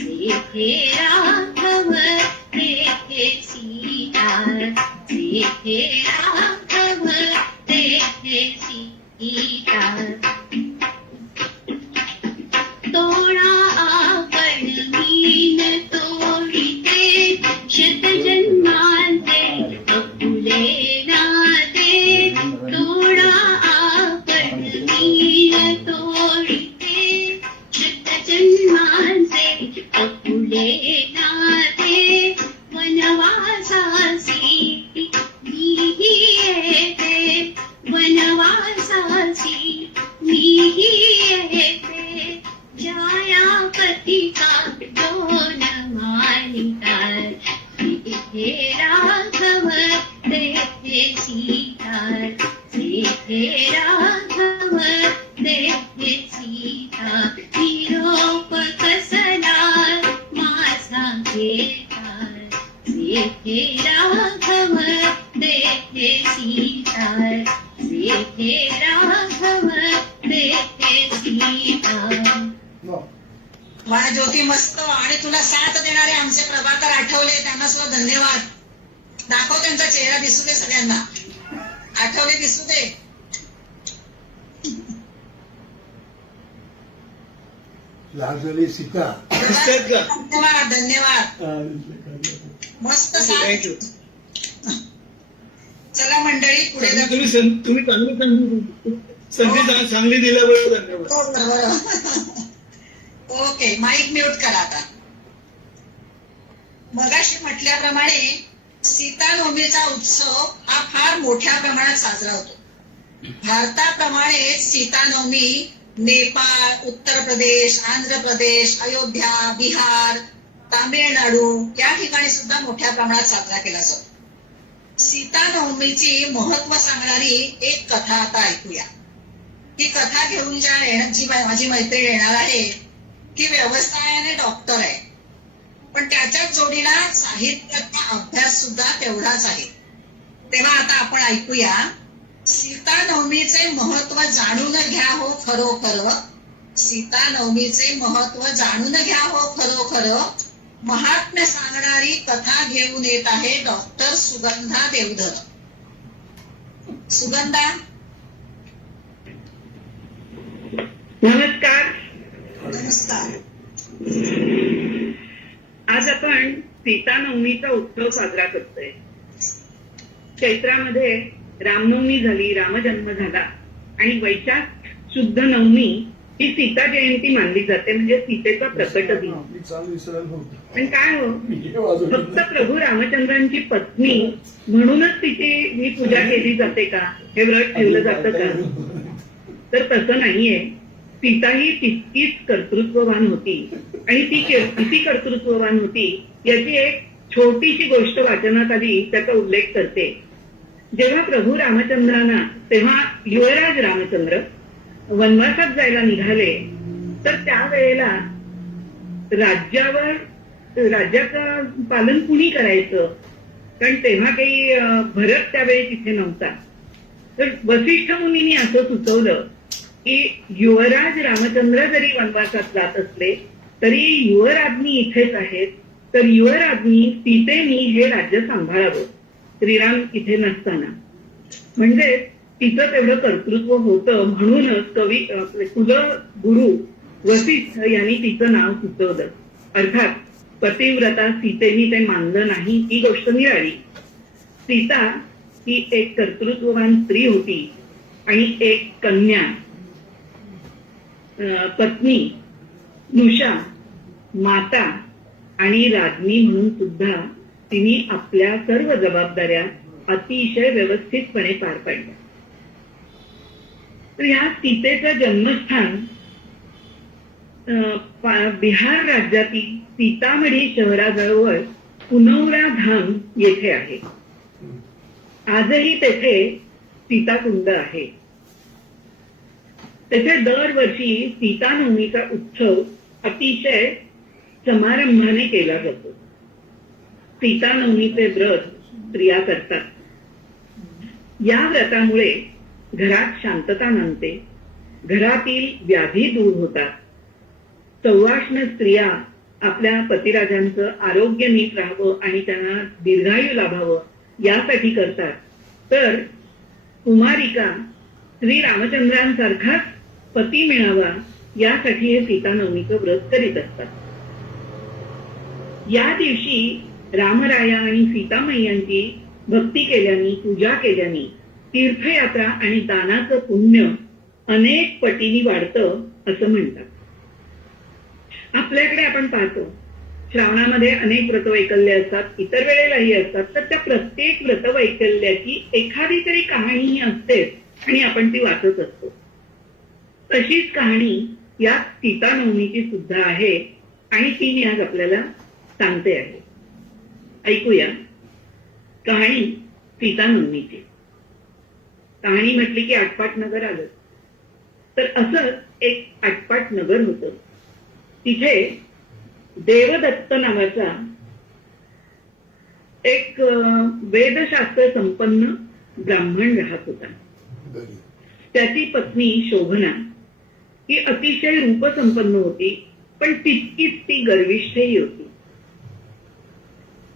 जेथे राघव तेथे सीता. जेथे राघव तेथे सीता. तोडा आपण मीन तोडिते शतजन्मांचे अपुले नाते. तोडा आपण मीन तोडिते शतजन्मांचे अपुले नाते. वनवासासी मीही येते. वनवासासी मीही येते. जाया पतिका दोन मालिका. जेथे राघव तेथे सीता. जेथे राघव तेथे सीता. निरोप कसला माझा घेता. जेथे राघव तेथे सीता. जेथे राघव तेथे सीता. वा ज्योती मस्त. आणि तुला साथ देणारे आमचे प्रभाकर आठवले त्यांना सुद्धा धन्यवाद. दाखव त्यांचा चेहरा दिसू दे सगळ्यांना. आठवले दिसू दे. लाजली सीता. दिसतायत का? धन्यवाद धन्यवाद. मस्त साथ. थँक्यू. चला मंडळी पुढे जाऊ. तुम्ही चांगली संधी चांगली दिल्याबरोबर धन्यवाद. हो, बरोबर. ओके माईक म्यूट करा आता. मगाशी म्हटल्याप्रमाणे सीतानवमीचा उत्सव हा फार मोठ्या प्रमाणात साजरा होतो. भारताप्रमाणेच सीतानवमी नेपाळ, उत्तर प्रदेश, आंध्र प्रदेश, अयोध्या, बिहार तामिळनाडू या ठिकाणी सुद्धा मोठ्या प्रमाणात साजरा केला जातो. सीता नवमीची महत्व सांगणारी एक कथा आता ऐकूया. ही कथा घेऊन जी माझी मैत्रीण येणार आहे ती व्यवसायाने डॉक्टर आहे, पण त्याच्याच जोडीला साहित्याचा अभ्यास सुद्धा तेवढाच आहे. तेव्हा आता आपण ऐकूया, सीता नवमीचे महत्व जाणून घ्या हो खरोखर, सीता नवमीचे महत्व जाणून घ्या हो खरोखर, महात्म्य सांगणारी कथा घेऊन येत आहे डॉक्टर सुगंधा देवधर. सुगंधा, नमस्कार. नमस्कार. आज आपण सीता नवमीचा उत्सव साजरा करतोय. चैत्रामध्ये रामनवमी झाली, रामजन्म झाला आणि वैशाख शुद्ध नवमी ही सीता जयंती मानली जाते, म्हणजे सीतेचा प्रकट दिन. पण काय हो, फक्त प्रभू रामचंद्रांची पत्नी म्हणूनच तिची ही पूजा केली जाते का, हे व्रत ठेवलं जातं का? तर तसं नाहीये. सीता ही तितकीच कर्तृत्ववान होती आणि ती किती कर्तृत्ववान होती याची एक छोटीशी गोष्ट वाचनात आली, त्याचा उल्लेख करते. जेव्हा प्रभू रामचंद्रांना, तेव्हा युवराज रामचंद्र वनवासात जायला निघाले, तर त्यावेळेला राज्याचं पालन कुणी करायचं, कारण तेव्हा काही भरत त्यावेळी तिथे नव्हता. तर वसिष्ठ मुनींनी असं सुचवलं की युवराज रामचंद्र जरी वनवासात जात असले तरी युवराज्ञी इथेच आहेत, तर युवराज्ञी सीतेनी हे राज्य सांभाळावं श्रीराम इथे नसताना. म्हणजे तिचं तेवढं कर्तृत्व होतं, म्हणूनच कुलगुरु वसिष्ठ यांनी तिचं नाव सुचवलं. अर्थात पतिव्रता सीतेनी ते मानलं नाही, ही गोष्ट निराळी. सीता ही एक कर्तृत्ववान स्त्री होती आणि एक कन्या, पत्नी, नुषा, माता आणि राज्ञी म्हणून सुद्धा तिने आपल्या सर्व जबाबदाऱ्या अतिशय व्यवस्थितपणे पार पाडल्या. तर ह्या सीतेचं जन्मस्थान बिहार राज्यातील सीतामढी शहराजवळ पुनौरा धाम येथे आहे. आजही तेथे सीताकुंड आहे. तेथे दरवर्षी सीता नवमीचा उत्सव अतिशय समारंभाने केला जातो. सीता नवमीचे व्रत स्त्रिया करतात. या व्रतामुळे घरात शांतता नांदते, घरातील व्याधी दूर होतात. सौवाष्ण स्त्रिया आपल्या पतिराजांचं आरोग्य नीट राहावं आणि त्यांना दीर्घायू लाभावं यासाठी करतात. तर कुमारिका श्री रामचंद्रांसारखाच पती मिळावा यासाठी हे सीता नवमीचं व्रत करीत असतात. या दिवशी रामराया आणि सीतामय्यांची भक्ती केल्याने, पूजा केल्याने तीर्थयात्रा आणि दानाचं पुण्य अनेक पटीने वाढतं असं म्हणतात. आपल्याकडे आपण पाहतो श्रावणामध्ये अनेक व्रतवैकल्य असतात, इतर वेळेलाही असतात. तर त्या प्रत्येक व्रतवैकल्याची एखादी तरी कहाणी असतेच आणि आपण ती वाचत असतो. तशीच कहाणी या सीता नवमीची सुद्धा आहे आणि ती मी आज आपल्याला सांगते आहे. ऐकूया कहाणी सीता नवमीची. कहाणी म्हटली की आटपाट नगर आलं. तर असंच एक आटपाट नगर होतं. तिथे देवदत्त नावाचा एक वेदशास्त्र संपन्न ब्राह्मण राहत होता. त्याची पत्नी शोभना ही अतिशय रूपसंपन्न होती, पण तितकीच ती गर्विष्ठही होती.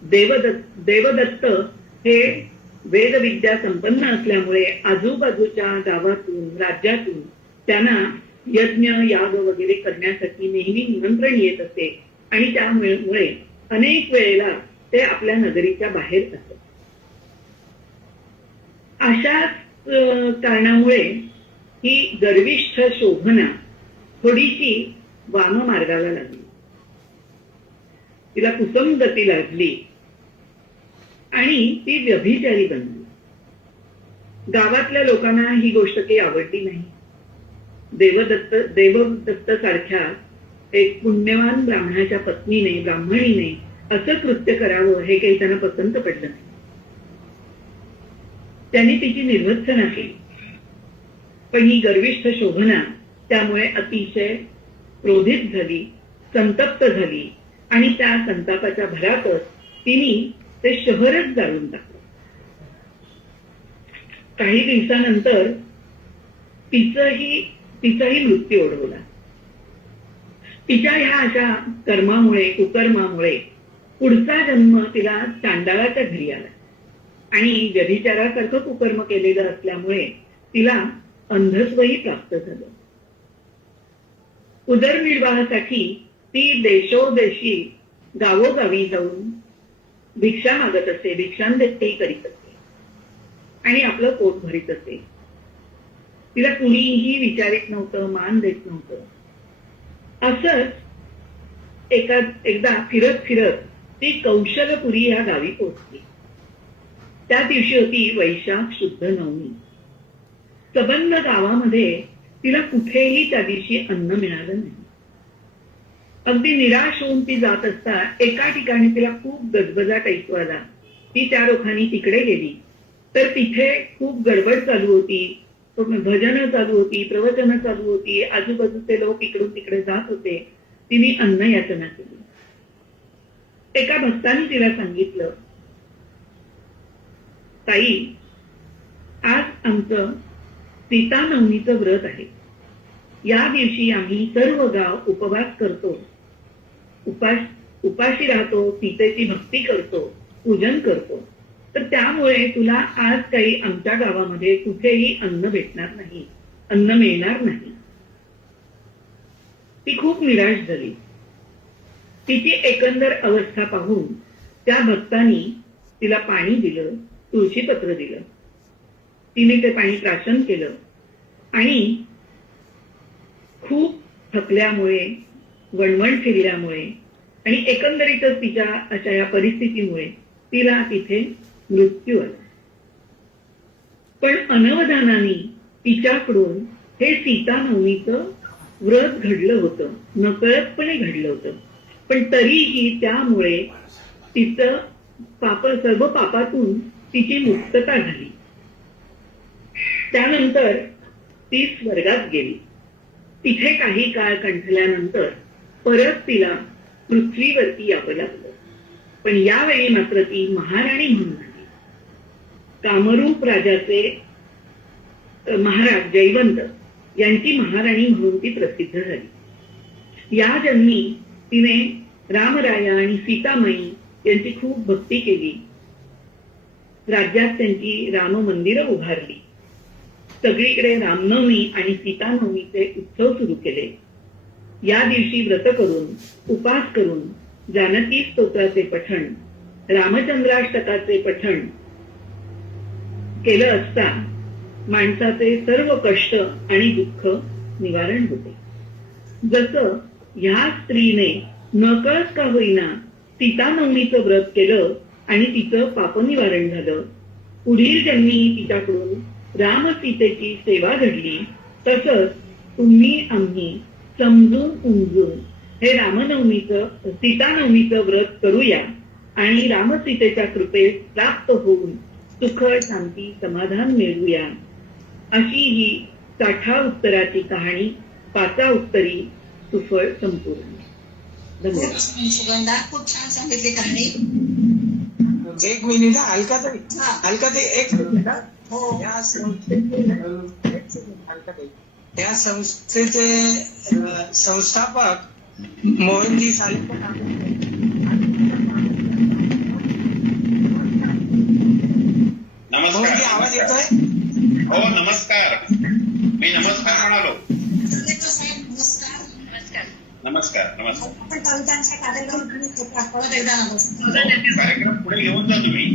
देवदत्त हे वेदविद्या संपन्न असल्यामुळे आजूबाजूच्या गावातून, राज्यातून त्यांना यज्ञ, याग वगैरे करण्यासाठी नेहमी निमंत्रण येत असे आणि त्यामुळे अनेक वेळेला ते आपल्या नगरीच्या बाहेर असत. अशाच कारणामुळे ही गर्विष्ठ शोभना थोडीशी वाम मार्गाला लागली. तिला कुसंगती लागली आणि ती व्यभिचारी बनली. गावातल्या लोकांना ही गोष्ट काही आवडली नाही. देवदत्त सारख्या एक पुण्यवान ब्राह्मणाच्या ब्राह्मणीने असं कृत्य करावं हे काही त्यांना पसंत पडलं नाही. त्यांनी तिची निर्वत्सना केली. पण ही गर्विष्ठ शोभना त्यामुळे अतिशय क्रोधित झाली, संतप्त झाली आणि त्या संतापाच्या भरातच तिने ते शहरच जाळून टाकलं. काही दिवसानंतर तिचाही मृत्यू ओढवला. तिच्या ह्या अशा कुकर्मामुळे पुढचा जन्म तिला चांडाळाच्या घरी आला आणि व्यभिचारासारखं कुकर्म केलेलं असल्यामुळे तिला अंधत्वही प्राप्त झालं. उदरनिर्वाहासाठी ती देशोदेशी गावोगावी जाऊन भिक्षा मागत असे, भिक्षांदेही करीत असे आणि आपलं पोट भरीत असे. तिला कुणीही विचारित नव्हतं, मान देत नव्हतं. असंच एकदा फिरत ती कौशलपुरी या गावी पोहोचली. त्या दिवशी होती वैशाख शुद्ध नवमी. सबंध गावामध्ये तिला कुठेही त्या दिवशी अन्न मिळालं नाही. अगदी निराश होऊन ती जात असता एका ठिकाणी तिला खूप गजबजाट ऐकू आला. ती त्या रोखानी तिकडे गेली तर तिथे खूप गडबड चालू होती, भजनं चालू होती, प्रवचनं चालू होती, आजूबाजूचे लोक इकडून तिकडे जात होते. तिने अन्न याचना केली. एका भक्ताने तिला सांगितलं, ताई, आज आमचं सीता नवमीचं व्रत आहे. या दिवशी आम्ही सर्व गाव उपवास करतो, उपाशी राहतो, सीतेची भक्ती करतो, पूजन करतो. तर त्यामुळे तुला आज काही आमच्या गावामध्ये कुठेही अन्न मिळणार नाही. ती खूप निराश झाली. तिची एकंदर अवस्था पाहून त्या भक्तानी तिला पाणी दिलं, तुळशीपत्र दिलं. तिने ते पाणी प्राशन केलं आणि खूप थकल्यामुळे, वणवण फिरल्यामुळे आणि एकंदरीतच तिच्या अशा या परिस्थितीमुळे तिला तिथे मृत्यू आला. पण अनवधानाने तिच्याकडून हे सीता नवमीचं व्रत घडलं होतं, नकळतपणे घडलं होतं. पण तरीही त्यामुळे तिचं सर्व पापातून तिची मुक्तता झाली. त्यानंतर ती स्वर्गात गेली. तिथे काही काळ कंठल्यानंतर परत तिला पृथ्वीवरती यावं लागलं. पण यावेळी मात्र ती महाराणी म्हणून आली. कामरूप राजाचे महाराज जयवंत यांची महाराणी म्हणून ती प्रसिद्ध झाली. या जन्मी तिने रामराया आणि सीतामाई यांची खूप भक्ती केली. राज्यात त्यांची राम मंदिरं उभारली. सगळीकडे रामनवमी आणि सीतानवमीचे उत्सव सुरू केले. या दिवशी व्रत करून, उपास करून जानकी स्तोत्राचे पठण, रामचंद्राष्टकाचे पठण केलं असता माणसाचे सर्व कष्ट आणि दुःख निवारण होते. जसं ह्या स्त्रीने नकळत का होईना सीतानवमीचं व्रत केलं आणि तिचं पापनिवारण झालं, पुढील जन्मी तिच्याकडून राम सीतेची सेवा घडली, तसंच तुम्ही आम्ही समजून उमजून हे सीतानवमीचं व्रत करूया आणि रामसीतेच्या कृपेस प्राप्त होऊन सुख, शांती, समाधान मिळवूया. अशी ही 60 उत्तराची कहाणी 5 उत्तरी सुफळ संपूर्ण. धन्यवाद. सुगंधा, खूप छान सांगितली कहाणी. एक मिनिट, अलकाताई एक मिनिट. हो, या संस्थेचे संस्थापक मोहनजी सालेकर मोहनजी, आवाज येतोय? हो, नमस्कार. मी नमस्कार म्हणालो. साहेब नमस्कार. नमस्कार. आपण कवितांचा कार्यक्रम एकदा नमस्कार. कार्यक्रम पुढे घेऊन जा तुम्ही.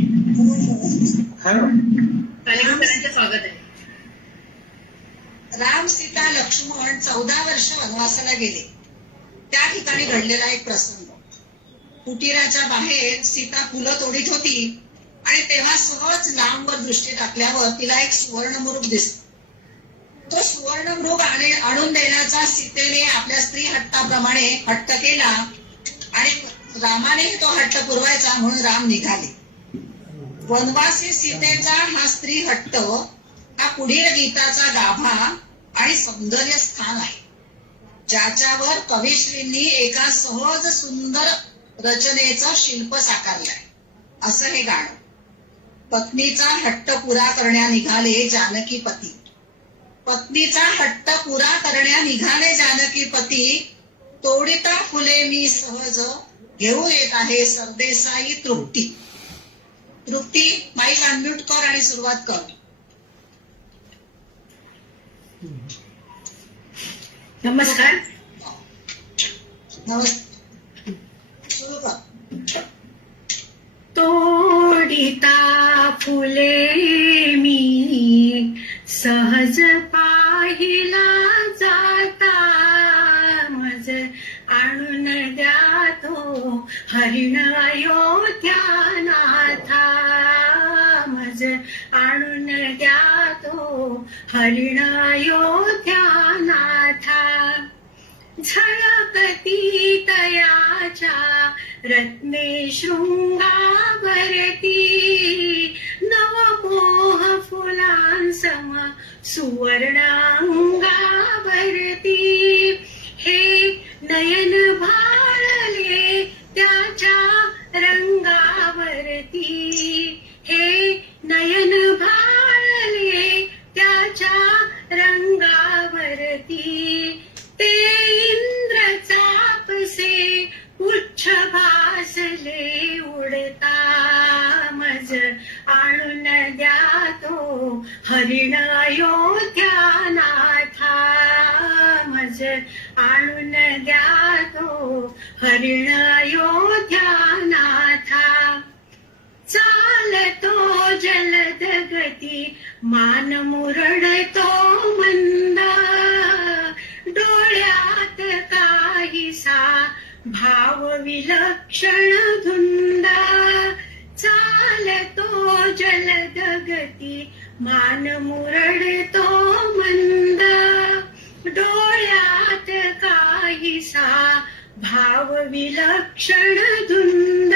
कार्यक्रमांचं स्वागत आहे. राम, सीता, लक्ष्मण 14 वर्ष वनवासाला गेले. त्या ठिकाणी घडलेला एक प्रसंग. कुटीराच्या बाहेर सीता फुलं तोडीत होती आणि तेव्हा सहज लांबवर दृष्टी टाकल्यावर तिला एक सुवर्ण मुरुग दिसलं. तो सुवर्णमृग आणून देण्याचा सीतेने आपल्या स्त्री हट्टाप्रमाणे हट्ट केला आणि रामाने तो हट्ट पुरवायचा म्हणून राम निघाले. वनवासी सीतेचा हा स्त्री हट्ट हा पुढील गीताचा गाभा आणि सौंदर्य स्थान आहे, ज्याच्यावर कवीश्रींनी एका सहज सुंदर रचनेचं शिल्प साकारलंय. असं हे गाणं. पत्नीचा हट्ट पुरा करण्या निघाले जानकीपती. पत्नीचा हट्ट पुरा करण्या निघाले जानकीपती. तोडिता फुले मी सहज घेऊन येत आहे सरदेसाई तृप्ती. तृप्ती, माईक अनम्यूट कर आणि सुरुवात कर. नमस्कार. नमस्कार, सुरू कर. तोडिता फुले मी सहज पाहिला जाता. मज आणून द्या तो हरिण अयोध्या नाथा. मज आणून द्या तो हरिण अयोध्या नाथा. झळकती तयाच्या रत्ने शृंगावरती. नवमोह फुलांसम सुवर्णांगावरती. हे नयन भाळले त्याच्या रंगावरती. हे नयन भाळले त्याच्या रंगावरती. ते इंद्र चापसे उच्छ भासले उडता. मज आणून द्या तो हरिण अयोध्या नाथा. मज आणून द्या तो हरिण अयोध्या नाथा. चालतो जलद गती मान मुरडतो मंद. डोळ्यात काहीसा भाव विलक्षण धुंद. चालतो जलद गती मान मुरडतो मंद. डोळ्यात काहीसा भाव विलक्षण धुंद.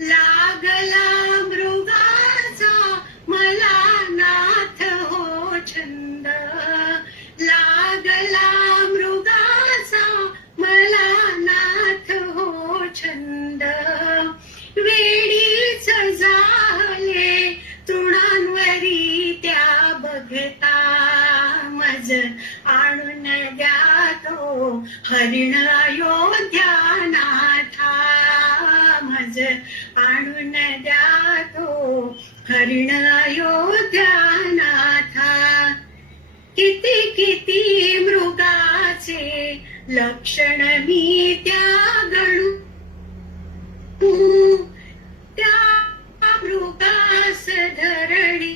लागला मृगाचा मला नाथ हो छंद. लागला मृगाचा मला नाथ हो छंद. वेडीच झाले तृणांवरी त्या बघता. मज आणून द्या तो हरिण अयोध्या नाथा. मज आणून द्या तो हरिण अयोध्या नाथा. किती किती मृगाचे लक्षण मी त्या गणू. त्या मृगास धरणी.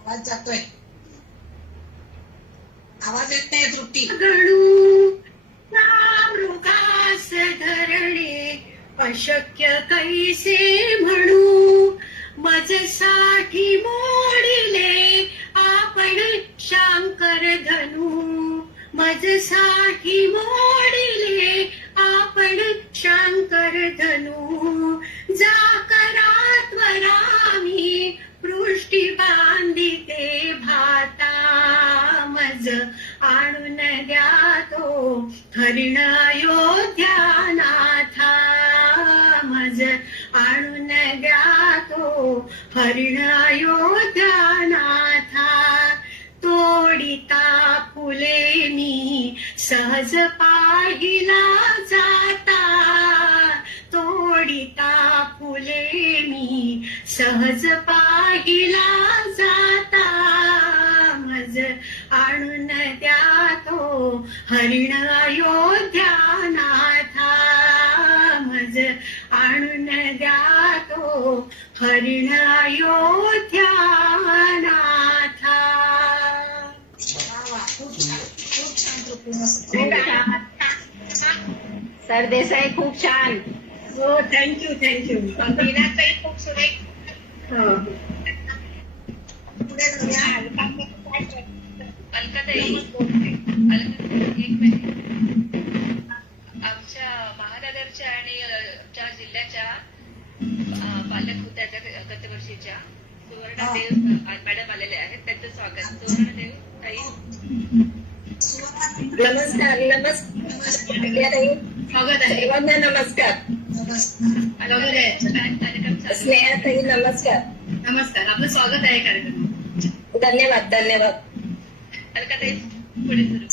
आवाज जातोय, आवाज येत नाही तृप्ती. गणू त्या मृगास धरणे अशक्य कैसे म्हणू. मजसाठी मोडिले आपण शांकर धनू. मजसाठी मोडिले आपण शांकर धनू. जाकरात वरामी पृष्ठी बांधिते भाता. मज आणून द्या तो हरिण अयोध्या नाथा. मज आणून द्या तो हरिण अयोध्या नाथा. तोडिता फुले मी सहज पाहिला जाता. तोडिता फुले मी सहज पाहिला जाता. मज आणून द्या तो हरिण अयोध्या नाथा. मज आणून द्या तो हरिण अयोध्या नाथा. खूप छान, खूप छान तृप्ती, मस्त. सरदेसाई खूप छान. हो, थँक्यू थँक्यू. मीनाताई खूप सुरेख पुढे जाऊया. अलकाताई, एक मिनिट. आमच्या महानगरच्या आणि आमच्या जिल्ह्याच्या पालक होत्या त्या गत वर्षीच्या सुवर्णादेव मॅडम आलेले आहेत. त्यांचं स्वागत. सुवर्णादेव ताई. नमस्कार स्वागत आहे. सर्वांना नमस्कार. स्वागत आहे. कार्यक्रम चालू. स्नेहाताई नमस्कार. नमस्कार. आपलं स्वागत आहे कार्यक्रमात. धन्यवाद. अलकाताई पुढे सुरू करा.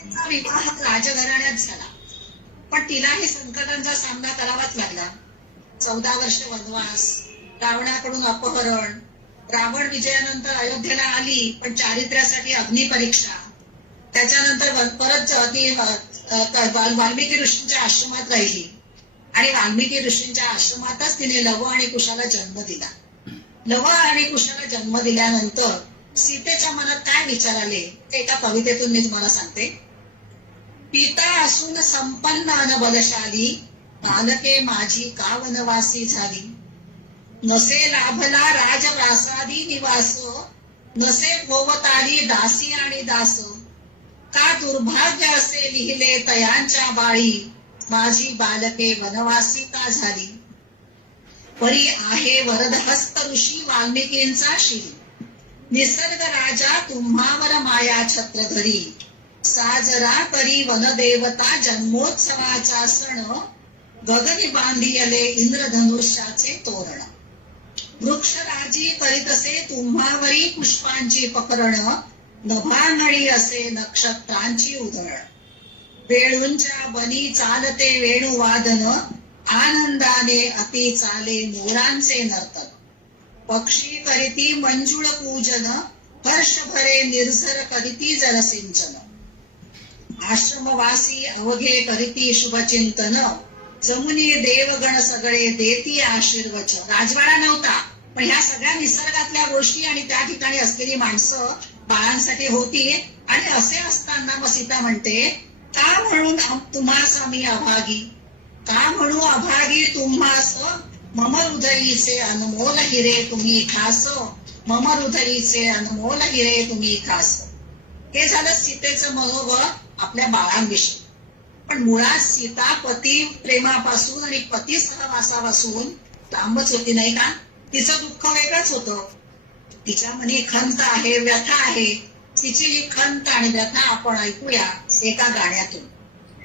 तिचा विवाह राजघराण्यात झाला, पण तिलाही संकटांचा सामना करावाच लागला. 14 वर्ष वनवास, रावणाकडून अपहरण, रावण विजयानंतर अयोध्येला आली, पण चारित्र्यासाठी अग्निपरीक्षा. त्याच्यानंतर परत ती वाल्मिकी ऋषींच्या आश्रमात राहिली आणि वाल्मिकी ऋषींच्या आश्रमातच तिने लव आणि कुशाला जन्म दिला. लव आणि कुशाला जन्म दिल्यानंतर सीतेच्या मनात काय विचार आले ते एका कवितेतून मी तुम्हाला सांगते. पिता असून संपन्न अनबलशाली, बालके माझी का वनवासी झाली. नसे लाभला राजप्रासादी निवास, नसे भोवताली दासी आणि दास. का दुर्भाग्य असे लिहिले तयांच्या बाळी, माझी बालके वनवासी का झाली. परी आहे वरदहस्त ऋषी वाल्मिकींचा शिरी, निसर्ग राजा तुम्हावर माया छत्र धरी. साजरा करी वनदेवता जन्मोत्सवाचा सण, गगनी बांधियले इंद्रधनुष्याचे तोरण. वृक्षराजी करीतसे तुम्हावरी पुष्पांची पकरण, नभानळी असे नक्षत्रांची उधळण. वेळूंच्या बनी चालते वेणुवादन, आनंदाने अति चाले मोरांचे नर्तन. पक्षी करीती मंजुळ पूजन, हर्ष भरे निर्झर करीती जलसिंचन. आश्रमवासी अवघे करीती शुभचिंतन, जमुनी देवगण सगळे देती आशीर्वचन. राजवाडा नव्हता, पण ह्या सगळ्या निसर्गातल्या गोष्टी आणि त्या ठिकाणी असलेली माणसं बाळांसाठी होती. आणि असे असताना मग सीता म्हणते, का म्हणून तुम्हास आम्ही अभागी, का म्हणू अभागी तुम्हास. मम हृदयीचे अनमोल हिरे तुम्ही खास, मम हृदयीचे अनमोल हिरे तुम्ही खास. हे झालं सीतेचं मनोबळ आपल्या बाळांविषयी. पण मुळात सीता पती प्रेमापासून आणि पती सहवासापासून लांबच होती, नाही का. तिचं दुःख वेगळंच होतं. तिच्या मनी खंत आहे, व्यथा आहे. तिची ही खंत आणि व्यथा आपण ऐकूया एका गाण्यातून.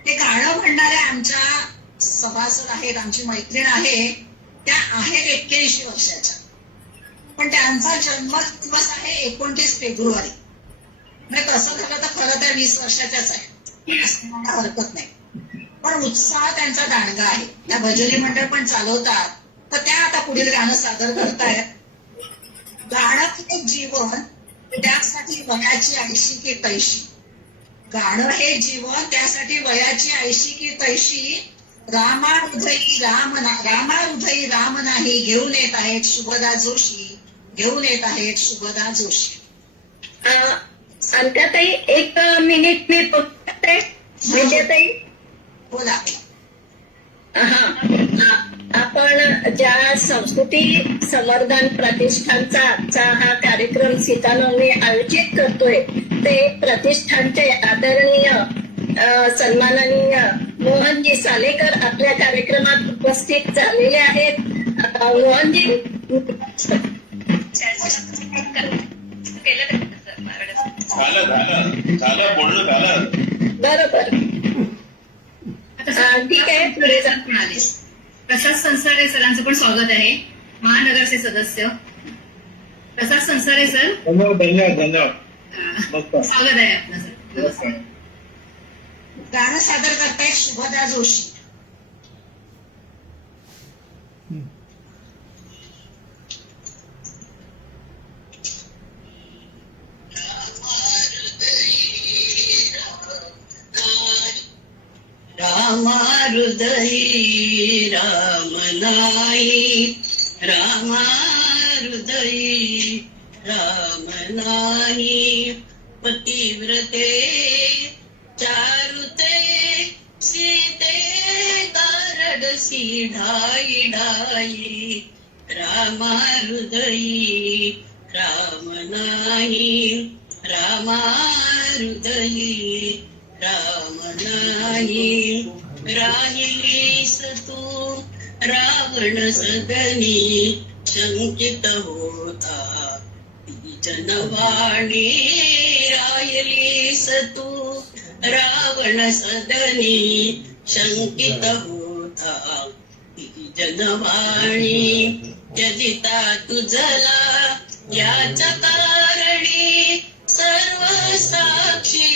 ते गाणं म्हणणाऱ्या आमच्या सभासद आहेत, आमची मैत्रीण आहे, त्या आहेत 81 वर्षाच्या, पण त्यांचा जन्मदिवस आहे 29 फेब्रुवारी. म्हणजे तसं झालं तर खरं तर 20 वर्षाच्याच आहे, असं म्हणायला हरकत नाही. पण उत्साह त्यांचा दांडगा आहे. त्या भजनी मंडळ पण चालवतात, तर त्या आता पुढील गाणं सादर करतायत. गाणं हे जीवन, त्यासाठी वयाची 80 की 83. गाणं हे जीवन, त्यासाठी वयाची 80 की 83. रामाहृदयी राम नाही, घेऊन येत आहेत शुभदा जोशी, घेऊन येत आहेत शुभदा जोशी. अंकाताई 1 मिनिट मी बघते. विजयताई बोला. आपण ज्या संस्कृती संवर्धन प्रतिष्ठानचा आजचा हा कार्यक्रम सीतानवमी आयोजित करतोय, ते प्रतिष्ठानचे आदरणीय सन्माननीय मोहनजी सालेकर आपल्या कार्यक्रमात उपस्थित झालेले आहेत. मोहनजी झालं बोलणं झालं. बरोबर. ठीक आहे. पुढे जात म्हणाले. प्रसाद संसारे सरांचं पण स्वागत आहे. महानगरचे सदस्य प्रसाद संसारे सर, धन्यवाद. स्वागत आहे आपलं सर. नमस्कार. गाणं सादर करतायत शुभदा जोशी. रामा हृदयी राम नाही, रामा हृदयी राम नाही. पतिव्रते चारुते सीते कारडसी ढाई ढाई, रामा हृदयी राम नाही, रामा हृदयी राम नाही. राहिलीस तू रावण सदनी, शंकित होता जनवाणी. राहिलीस तू रावण सदनी, शंकित होता जनवाणी. जजिता तुझला याच कारणी, सर्व साक्षी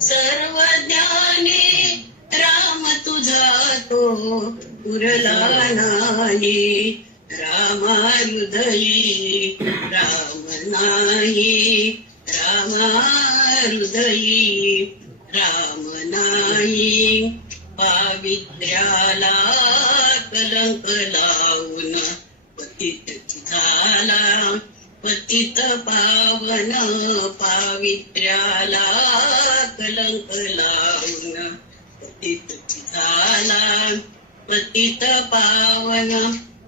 सर्व ज्ञानी. राम तुझा तो उरला नाही, रामा हृदयी राम नाही, रामा हृदयी राम नाही. पावित्र्याला कलंक लावून पतित झाला, पतित पावन. पावित्र्याला कलंक लावून पतित झाला, पतित पावन.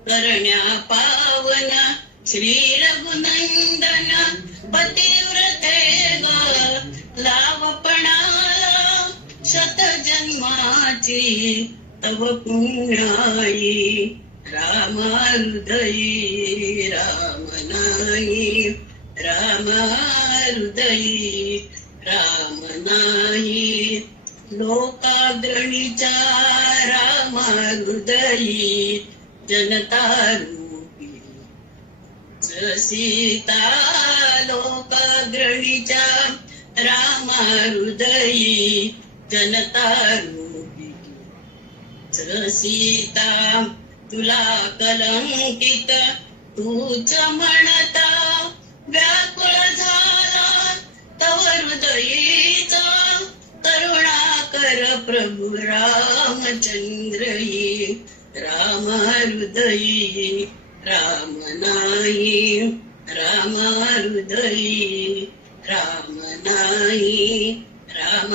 करण्या पावन श्री रघुनंदन, पतिव्रते ग लावपणाला. शत जन्माची तव पुण्याई, रामा हृदयी राम नाही, रामा हृदयी राम नाही. लोकाग्रणीच्या रामा हृदयी, जनता रूपी सीता. लोकाग्रणीच्या रामा हृदयी, जनता रूपी सीता. तुला कलंकित तूच म्हणता, व्याकुळ झाला तव हृदयीचा. करुणाकर प्रभु रामचंद्र ही, राम हृदयी राम नाही, राम हृदयी राम नाही, राम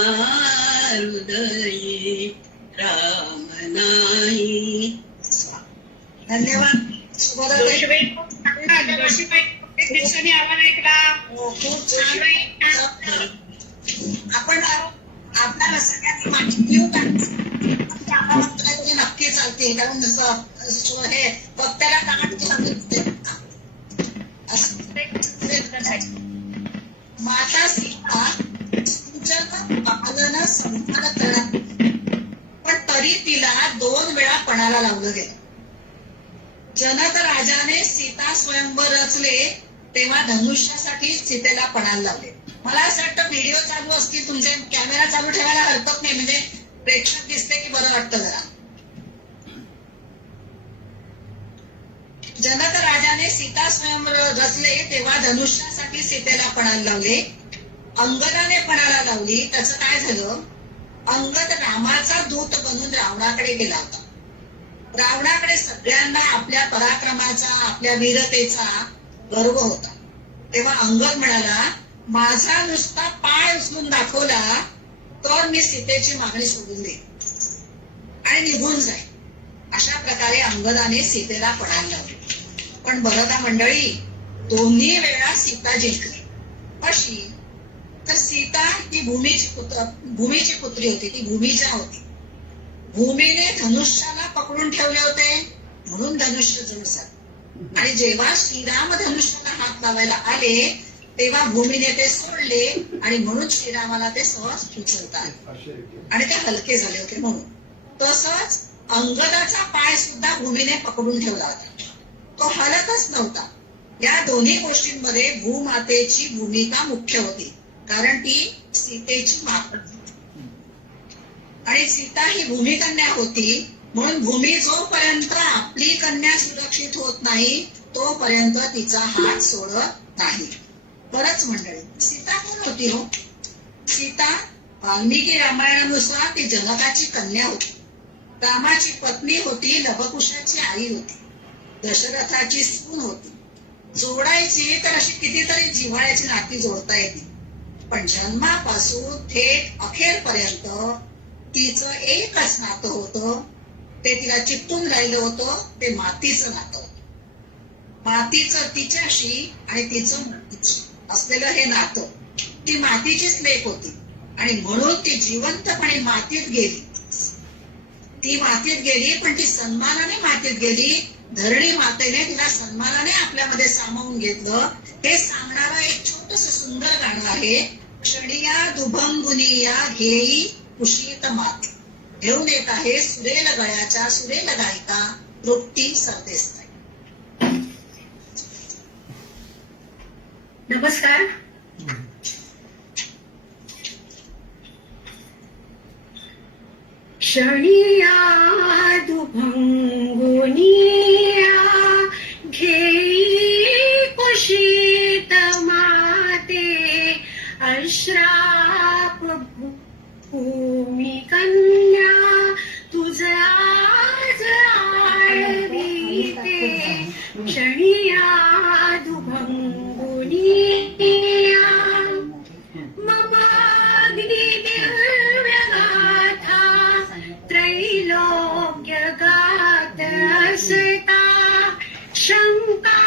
हृदयी राम नाही. धन्यवाद. सुबोधाताई. जोशीबाई आवाज ऐकला. खूप छान. आपण आपल्याला सगळ्यांनी माहिती देऊ का? तुम्ही नक्की चालते, कारण जसं हे वक्त्याला कानात सांगितले. माता सीता सूचक पालन संहार करणार, पण तरी तिला 2 वेळा पणाला लावलं गेलं. जनक राजाने सीता स्वयंवर रचले तेव्हा धनुष्यासाठी सीतेला पणाला लावले. मला असं वाटतं व्हिडिओ चालू असतील, तुमचे कॅमेरा चालू ठेवायला हरकत नाही, म्हणजे प्रेक्षक दिसते की बरं वाटतं जरा. जनक राजाने सीता स्वयंवर रचले तेव्हा धनुष्यासाठी सीतेला पणाला लावले. अंगदाने पणाला लावली. त्याचं काय झालं? अंगद रामाचा दूत बनून रावणाकडे गेला होता. रावणाकडे सगळ्यांना आपल्या पराक्रमाचा, आपल्या वीरतेचा गर्व होता. तेव्हा अंगद म्हणाला, माझा नुसता पाय उचलून दाखवला तर मी सीतेची मागणी सोडून देईन आणि निघून जाईल. अशा प्रकारे अंगदाने सीतेला पणाला लावले. पण बरं का मंडळी, 2 वेळा सीता जिंकली. कशी? तर सीता ही भूमीची पुत्री होती, ती भूमीच्या होती. भूमीने धनुष्याला पकडून ठेवले होते म्हणून धनुष्य जड झालं. आणि जेव्हा श्रीराम धनुष्याला हात लावायला आले तेव्हा भूमीने ते सोडले आणि म्हणून श्रीरामाला ते सहज उचलता आले आणि ते हलके झाले होते म्हणून. तसंच अंगदाचा पाय सुद्धा भूमीने पकडून ठेवला होता, तो हलतच नव्हता. या दोन्ही गोष्टींमध्ये भूमातेची भूमिका मुख्य होती, कारण ती सीतेची माता आणि सीता ही भूमिकन्या होती. म्हणून भूमी जोपर्यंत आपली कन्या सुरक्षित होत नाही तोपर्यंत तिचा हात सोडत नाही. बरंच मंडळी, सीता कोण होती हो? सीता वाल्मिकी रामायणानुसार ती जनकाची कन्या होती, रामाची पत्नी होती, लवकुशाची आई होती, दशरथाची सून होती. जोडायची तर अशी कितीतरी जिव्हाळ्याची नाती जोडता येते, पण जन्मापासून थेट अखेरपर्यंत तिचं एकच नातं होतं, ते तिला चिकटून राहिलं होतं, ते मातीचं नातं होतं. मातीचं तिच्याशी आणि तिचं मातीशी असलेलं हे नातं, ती मातीचीच लेक होती आणि म्हणून ती जिवंतपणे मातीत गेली. ती मातीत गेली, पण ती सन्मानाने मातीत गेली. धरणी मातेने तिला सन्मानाने आपल्यामध्ये सामावून घेतलं. हे सांगणारं एक छोटस सुंदर गाणं आहे. क्षणिया दुभंगुनिया घेई कुशीत माती. घेऊन येत आहे सुरेल गळ्याच्या सुरेल गायिका तृप्ती सरदेसाई. नमस्कार. क्षणिया दुभंगुनिया घेई कुशीत माते अश्राप भूमी कन्या तुझा आज आळवीते. क्षणिया दुभंगुनिया मम अग्नि दिव्य गाथा त्रैलोक्य गात असता. शंका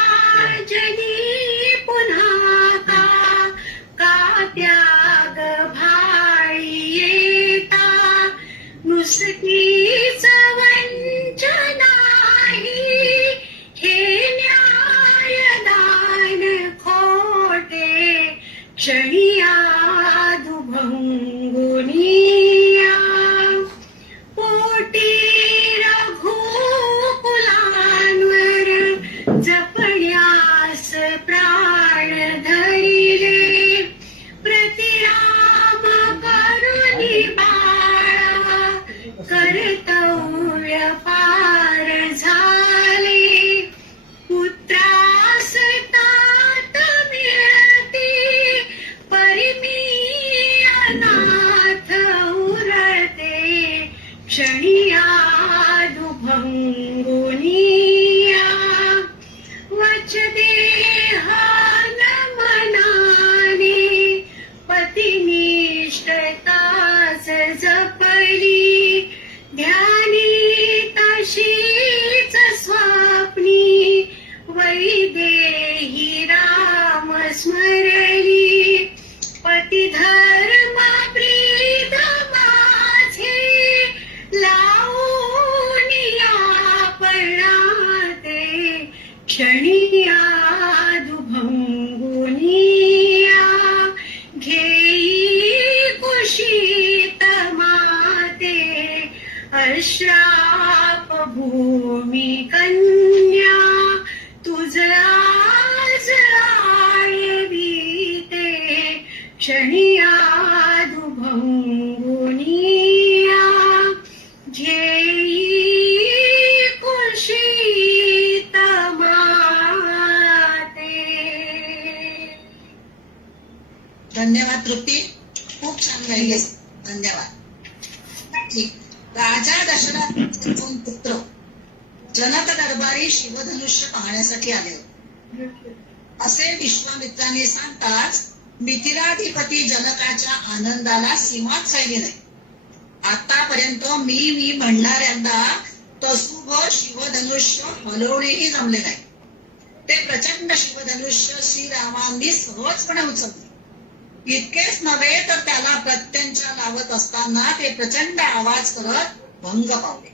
जनी पुन्हा का त्याग भाळी येता. नुसतीच वंचनाही हे न्यायदान खोटे. क्षणिया दुभंगुनिया पोटी रघुकुलांवर जपण्यास प्राण धरिले. प्रतिराम करुणी बाळा कर्तव्य पार झाले. पुत्रास तात मिळते परिमी अनाथ उरते. क्षणिया दुभंगुनिया वच देहान मनाने पतिनिष्ठताच जपली. ध्यानी तशीच स्वप्नी वैदेही राम स्मरली. पतिधर्म प्रीत माझे लावूनिया पणाते. क्षणिया दुभंगुनिया घेई कुशीत माते अश्राप भूमी कन्या तुझ आज आळवीते. क्षणिया दुभंगुनिया घेई कुशीत माते. धन्यवाद तृप्ती, खूप छान गायलीस. धन्यवाद. ठीक. राजा दशरथाचे 2 पुत्र जनक दरबारी शिवधनुष्य पाहण्यासाठी आले होते असे विश्वामित्राने सांगताच मिथिलाधिपती जनकाच्या आनंदाला सीमाच राहिली नाही. आतापर्यंत मी म्हणणाऱ्यांना तसुभ शिवधनुष्य हलवणेही जमले नाही. ते प्रचंड शिवधनुष्य श्रीरामांनी सहजपणे उचलले. इतकेच नव्हे तर त्याला प्रत्यंचा लावत असताना ते प्रचंड आवाज करत भंग पावले.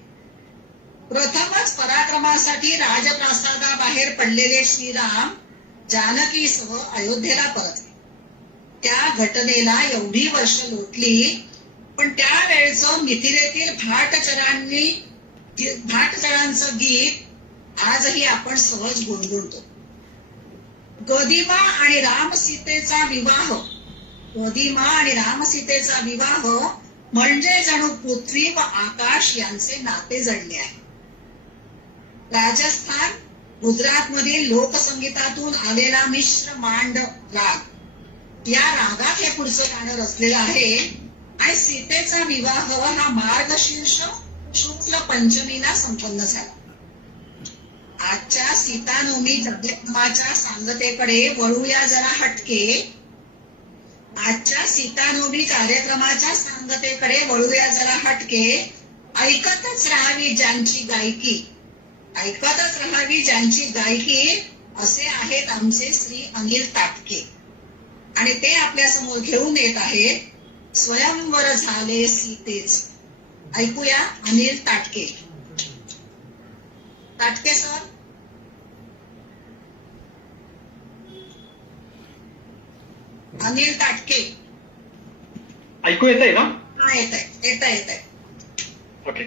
प्रथमच पराक्रमासाठी राजप्रासादाबाहेर पडलेले श्रीराम जानकीसह अयोध्येला परतले. त्या घटनेला एवढी वर्ष लोटली, पण त्यावेळचं मिथिलेतील भाटचरांचं गीत आजही आपण सहज गुणगुणतो. गदिमा आणि रामसीतेचा विवाह म्हणजे जणू पृथ्वी व आकाश यांचे नाते जडले आहे. राजस्थान गुजरात मधील लोकसंगीतातून आलेला मिश्र मांड राग, या रागात हे पुढचं गाणं रचलेलं आहे. आणि सीतेचा विवाह हा मार्गशीर्ष शुक्ल पंचमीला संपन्न झाला. आजच्या सीतानवमी कार्यक्रमाच्या सांगतेकडे वळूया जरा हटके. ऐकतच राहावी ज्यांची गायकी असे आहेत आमचे श्री अनिल ताटके आणि ते आपल्या समोर घेऊन येत आहेत स्वयंवर झाले सीतेच. ऐकूया अनिल ताटके. ताटके सर. अनिल ताटके. ऐकू येत आहे ना? हा येत आहे. ओके.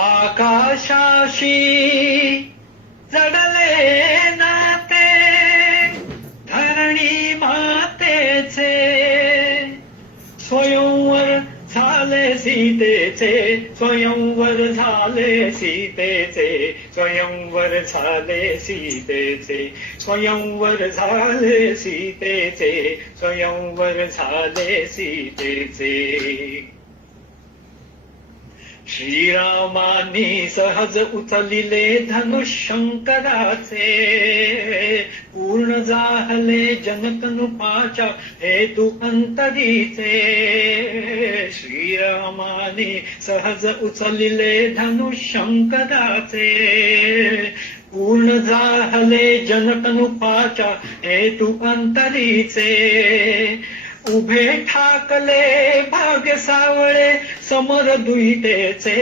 आकाशाशी जडले नाते धरणी मातेचे स्वयंवर झाले सीतेचे स्वयंवर झाले सीतेचे स्वयंवर झाले सीतेचे स्वयंवर झाले सीतेचे स्वयंवर झाले सीतेचे. श्रीरामानी सहज उचलिले धनुष शंकराचे पूर्ण जाहले जनकनुपाच्या हेतू अंतरीचे. श्रीरामानी सहज उचलिले धनुष शंकराचे पूर्ण जाहले जनकनुपाच्या हेतू अंतरीचे. उभे ठाकले भाग्य सावळे समर दुईतेचे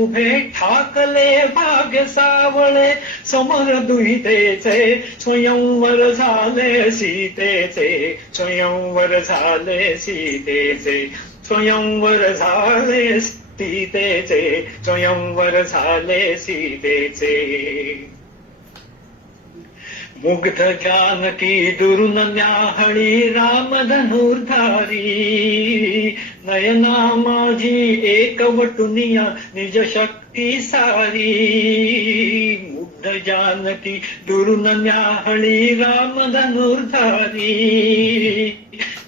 उभे ठाकले भाग्य सावळे समर दुईतेचे स्वयंवर झाले सीतेचे स्वयंवर झाले सीतेचे स्वयंवर झाले सीतेचे स्वयंवर झाले सीतेचे. मुग्ध जानकी दुरून न्याहळी राम धनुर्धारी नयना माझी एकवटुनिया निज शक्ती सारी. मुग्ध जानकी दुरून न्याहळी राम धनुर्धारी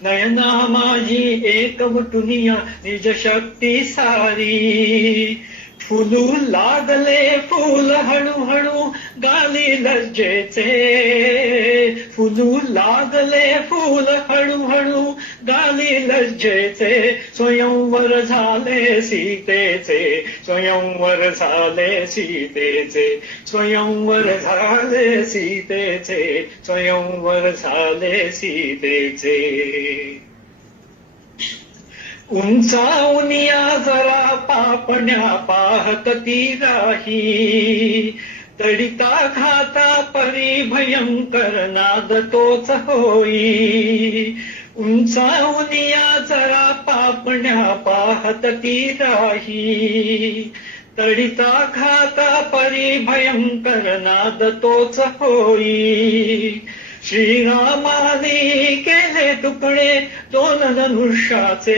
नयना माझी एकवटुनिया निज शक्ती सारी. फुलू लागले फूल हळूहळू गाली लज्जेचे फुलू लागले फूल हळूहळू गाली लज्जेचे स्वयंवर झाले सीतेचे स्वयंवर झाले सीतेचे स्वयंवर झाले सीतेचे स्वयंवर झाले सीतेचे. उंचावनिया जरा पापण्या पाहत ती राही तडिता घाता परी भयंकर नाद तोच होई. उंचावनिया जरा पापण्या पाहत ती राही तडिता घाता परी भयंकर नाद तोच होई. श्रीरामाने केले तुकडे दोन धनुष्याचे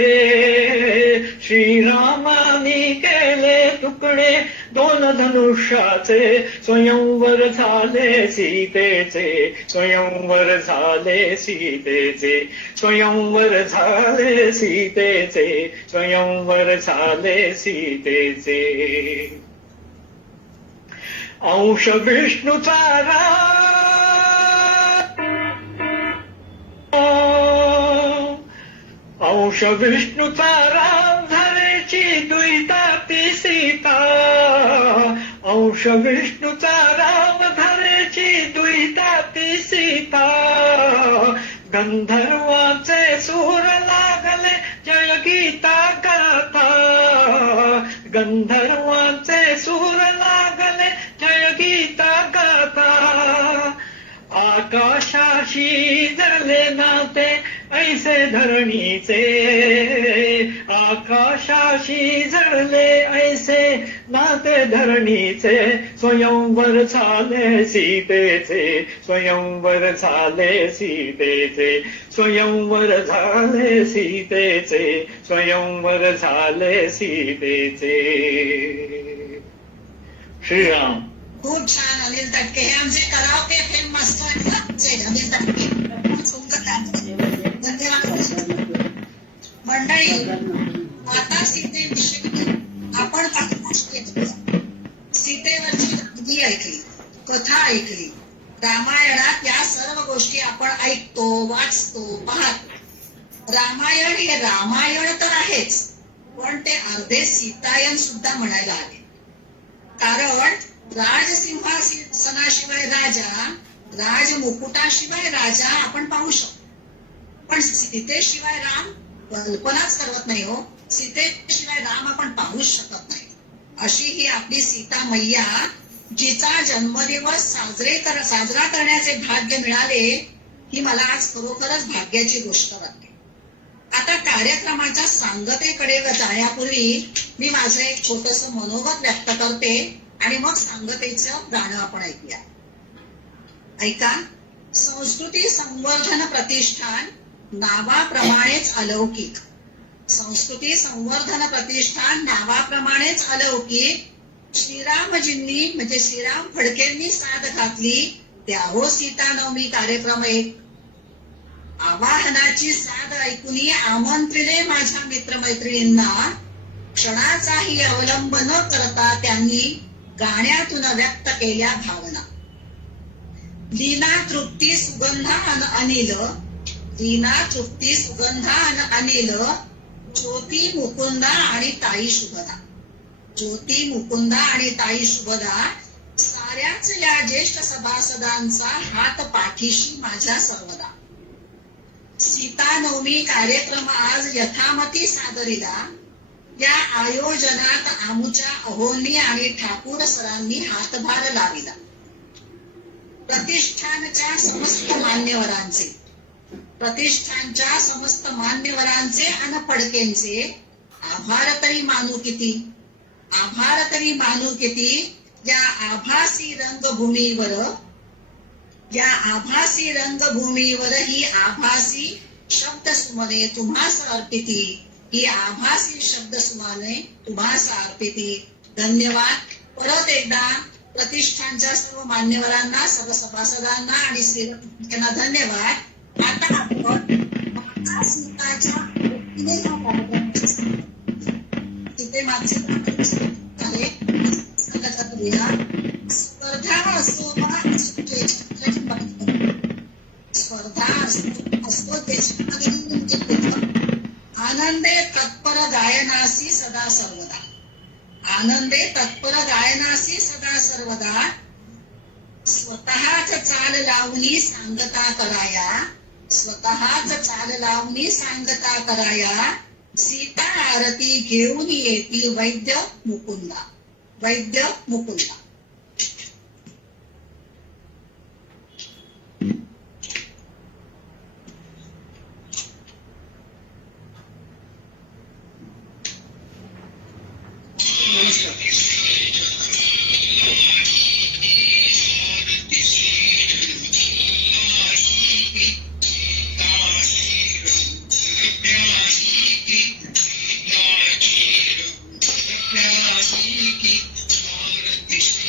श्रीरामाने केले तुकडे दोन धनुष्याचे स्वयंवर झाले सीतेचे स्वयंवर झाले सीतेचे स्वयंवर झाले सीतेचे स्वयंवर झाले सीतेचे. अंश विष्णूचा राम अंश विष्णूचा राम धरेची दुईता ती सीता अंश विष्णूचा राम धरेची दुईता ती सीता. गंधर्वाचे सूर लागले जय गीता गाथा गंधर्वाचे सूर लागले जय गीता गाथा. आकाशाशी जळले नाते ऐसे धरणीचे आकाशाशी जळले ऐसे नाते धरणीचे स्वयंवर झाले सीतेचे स्वयंवर झाले सीतेचे स्वयंवर झाले सीतेचे स्वयंवर झाले सीतेचे. श्रीराम. खूप छान अनिल तटके. हे आमचे कराओके फेम मास्टर आहेत अनिल तटके. मंडळी आता सीतेविषयी आपण काही गोष्टी ऐकल्या. सीतेवरची कथा ऐकली कथा ऐकली. रामायणात या सर्व गोष्टी आपण ऐकतो वाचतो पाहतो. रामायण हे रामायण तर आहेच पण ते अर्धे सीतायन सुद्धा म्हणायला हवे. कारण राजसिंहासनाशिवाय राजा, राजमुकुटाशिवाय राजा आपण पाहू शकतो, पण सीतेशिवाय राम कल्पनाच करत नाही हो. सीतेशिवाय राम आपण पाहूच शकत नाही. अशी ही आपली सीता मैया, जिचा जन्मदिवस साजरा करण्याचे भाग्य मिळाले, ही मला आज खरोखरच भाग्याची गोष्ट वाटते. आता कार्यक्रमाच्या सांगतेकडे जाण्यापूर्वी मी माझं एक छोटस मनोगत व्यक्त करते आणि मग सांगतेचं गाणं आपण ऐकूया. ऐका. संस्कृती संवर्धन प्रतिष्ठान नावाप्रमाणेच अलौकिक. संस्कृती संवर्धन प्रतिष्ठान नावाप्रमाणेच अलौकिक. श्रीरामजींनी म्हणजे श्रीराम फडकेंनी साद घातली द्याहो सीता नवमी कार्यक्रम एक. आवाहनाची साद ऐकून आमंत्रिले माझ्या मित्रमैत्रिणींना. क्षणाचाही अवलंब न करता त्यांनी गाण्यातून व्यक्त केल्या भावना. लीना तृप्ती सुगंधा अनिल, लीना तृप्ती सुगंधा अनिल, ज्योती मुकुंदा आणि ताई शुभदा. ज्योती मुकुंदा आणि ताई शुभदा, साऱ्याच या ज्येष्ठ सभासदांचा हात पाठीशी माझ्या सर्वदा. सीता नवमी कार्यक्रम आज यथामती सादरीला. या आयोजनात आमुच्या अहोनी आणि ठाकूर सरांनी हातभार लाविला. प्रतिष्ठानच्या समस्त मान्यवरांचे, प्रतिष्ठानच्या समस्त मान्यवरांचे आणि फडकेंचे आभार तरी मानू किती, आभार तरी मानू किती. या आभासी रंगभूमीवर, या आभासी रंगभूमीवर ही आभासी शब्दसुमने तुम्हास अर्पिती, ही आभासी शब्दसुमने तुम्हास अर्पिती. धन्यवाद. परत एकदा प्रतिष्ठानच्या सर्व मान्यवरांना, सर्व सभासदांना आणि श्रीराम धन्यवाद. आता आपण सीताच्या सीतेमागचे आहे स्पर्धा असो स्पर्धा असतो आनंदे तत्पर गायनासी सदा सर्वदा. आनंदे तत्पर गायनासी सदा सर्वदा. स्वतःच चाल लावणी सांगता कराया, स्वतःच चाल लावणी सांगता कराया. सीता आरती घेऊन येती वैद्य मुकुंदा, वैद्य मुकुंदा. की